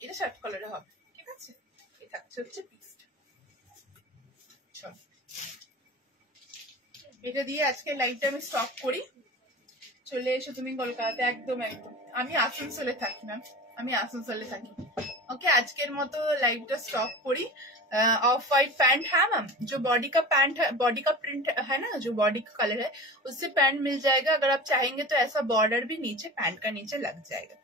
এটা শার্ট কালারে হবে। ঠিক আছে, এই থাকছে হচ্ছে পিসটা। চল এটা দিয়ে আজকে লাইভটা আমি স্টপ করি। চলে এসো তুমি কলকাতাতে। একদম একদম, আমি আসানসোলে থাকি ম্যাম, আমি আসানসোলে থাকি। ओके, আজকের মতো লাইভটা স্টপ করি। ऑफ वाइट पैंट है मैम, जो बॉडी का पैंट है, बॉडी का प्रिंट है ना, जो बॉडी का कलर है उससे पैंट मिल जाएगा। अगर आप चाहेंगे तो ऐसा बॉर्डर भी नीचे पैंट का नीचे लग जाएगा,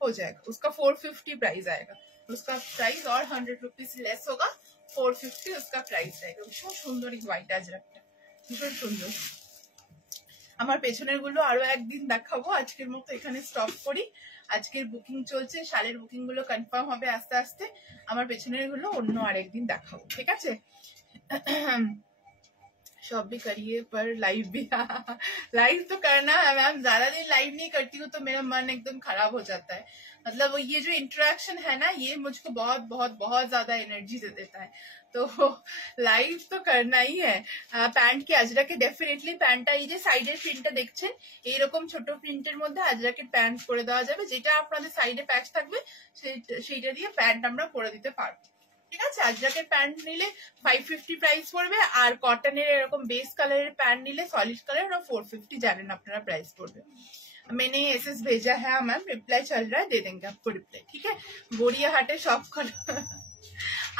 हो जाएगा। उसका 450 प्राइस आएगा, उसका प्राइस और 100 रुपीज लेस होगा। 450 उसका प्राइस रहेगा। भीषण सुंदर व्हाइट আজরাকটা, ভীষণ সুন্দর। আমার পেছনের গুলো আরো একদিন দেখাবো, আজকের মতো এখানে স্টপ করি। আজকের বুকিং চলছে, শালের বুকিং গুলো কনফার্ম হবে আস্তে আস্তে। আমার পেছনের গুলো অন্য আরেকদিন দেখাবো। ঠিক আছে, शॉप भी करिए पर लाइव भी लाइव तो करना है मैम। ज्यादा दिन लाइव नहीं करती हूँ तो मेरा मन एकदम खराब हो जाता है। मतलब ये जो इंटरेक्शन है ना, ये मुझको बहुत बहुत बहुत ज्यादा एनर्जी दे देता है, तो লাইভ তো করনাই হ্যাঁ। প্যান্টকে আজরাকে ডেফিনেটলি প্যান্টটা, এই যে সাইডের প্রিন্টটা দেখছেন, এইরকম ছোট প্রিন্টের মধ্যে আজরাকে প্যান্ট করে দেওয়া যাবে। যেটা আপনাদের সাইডে প্যাচ থাকবে সেইটা দিয়ে প্যান্ট আমরা করে দিতে পারবো। ঠিক আছে, আজরাকের প্যান্ট নিলে 550 प्राइस পড়বে, আর কটনের এরকম বেস কালারের প্যান্ট নিলে সলিড কালার ওরা 450 জানেন আপনারা প্রাইস পড়বে। मैंने एसएस भेजा है मैम, रिप्लाई चल रहा है, दे देंगे आपको रिप्लाई। ठीक है, গড়িয়াহাটে সব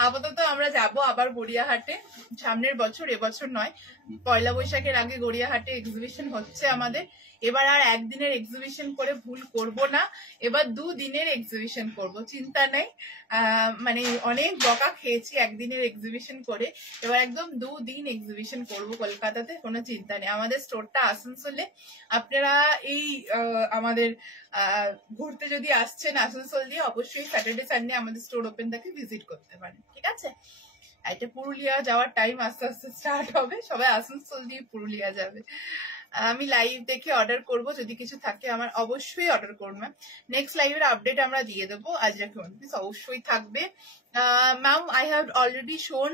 আপাতত আমরা যাব আবার গড়িয়াহাটে সামনের বছর, এবছর নয়। পয়লা বৈশাখের আগে গড়িয়াহাটে এক্সিবিশন হচ্ছে আমাদের। এবার আর একদিনের এক্সিবিশন করে ভুল করব না, এবার 2 দিনের এক্সিবিশন করব, চিন্তা নেই। মানে অনেক বকা খেয়েছি একদিনের এক্সিবিশন করে, এবার একদম 2 দিন এক্সিবিশন করব কলকাতাতে, কোনো চিন্তা নেই। আমাদের স্টোরটা আসানসোলে। আপনারা এই আমাদের ঘুরতে যদি আসছেন আসানসোল দিয়ে, অবশ্যই স্যাটারডে সানডে আমাদের স্টোর ওপেন থাকে, ভিজিট করতে পারেন। ঠিক আছে, এটা পুরুলিয়া যাওয়ার টাইম আস্তে আস্তে স্টার্ট হবে, সবাই আসানসোল দিয়ে পুরুলিয়া যাবে। আমি লাইভ দেখে অর্ডার করব, যদি কিছু থাকে আমার অবশ্যই অর্ডার করবে। নেক্সট লাইভের আপডেট আমরা দিয়ে দেবো। আজরাকে ওয়ান পিস অবশ্যই থাকবে। ম্যাম, আই হ্যাভ অলরেডি শোন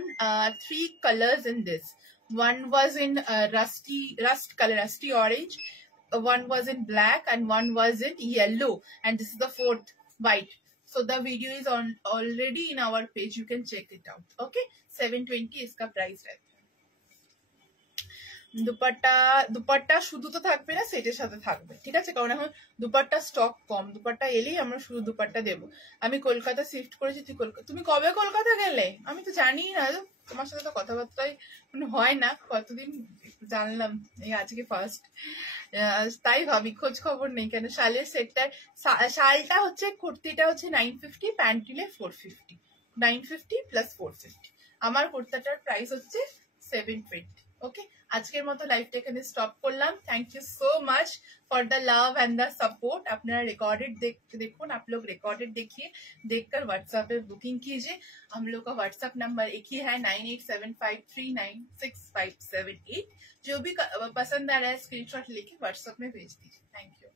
3 colors in this. One was in rust color, rusty orange, one was in black and one was in yellow, and this is the 4th white. So the video is on already in our page, you can check it out. Okay, 720 इसका price रहता है। দুপাট্টা শুধু তো থাকবে না, সেটের সাথে থাকবে। ঠিক আছে, কারণ এখন দুপাট্টা স্টক কম, দুপাট্টা এলেই আমরা শুধু দুপাট্টা দেবো। আমি কলকাতা শিফট করেছি, তুমি কবে কলকাতা গেলে? আমি তো জানি না, তোমার সাথে তো কথাবার্তাই হয় না, কতদিন জানলাম এই আজকে ফার্স্ট। তাই ভাবি খোঁজ খবর নেই কেন। শালের সেটটার শালটা হচ্ছে, কুর্তিটা হচ্ছে 950, প্যান্ট নিলে 450, 950 প্লাস 450। আমার কুর্তাটার প্রাইস হচ্ছে 720। ओके, আজকের মতো লাইভটা এখানে স্টপ করলাম। Thank you so much for the love and the support. अपना रिकॉर्डेड देखो, आप लोग रिकॉर्डेड देखिए, देखकर व्हाट्सएप पे बुकिंग कीजिए। हम लोग का व्हाट्सएप नंबर एक ही है, 9875396578। जो भी पसंद आ रहा है स्क्रीनशॉट लेके व्हाट्सएप में भेज दीजिए। Thank you.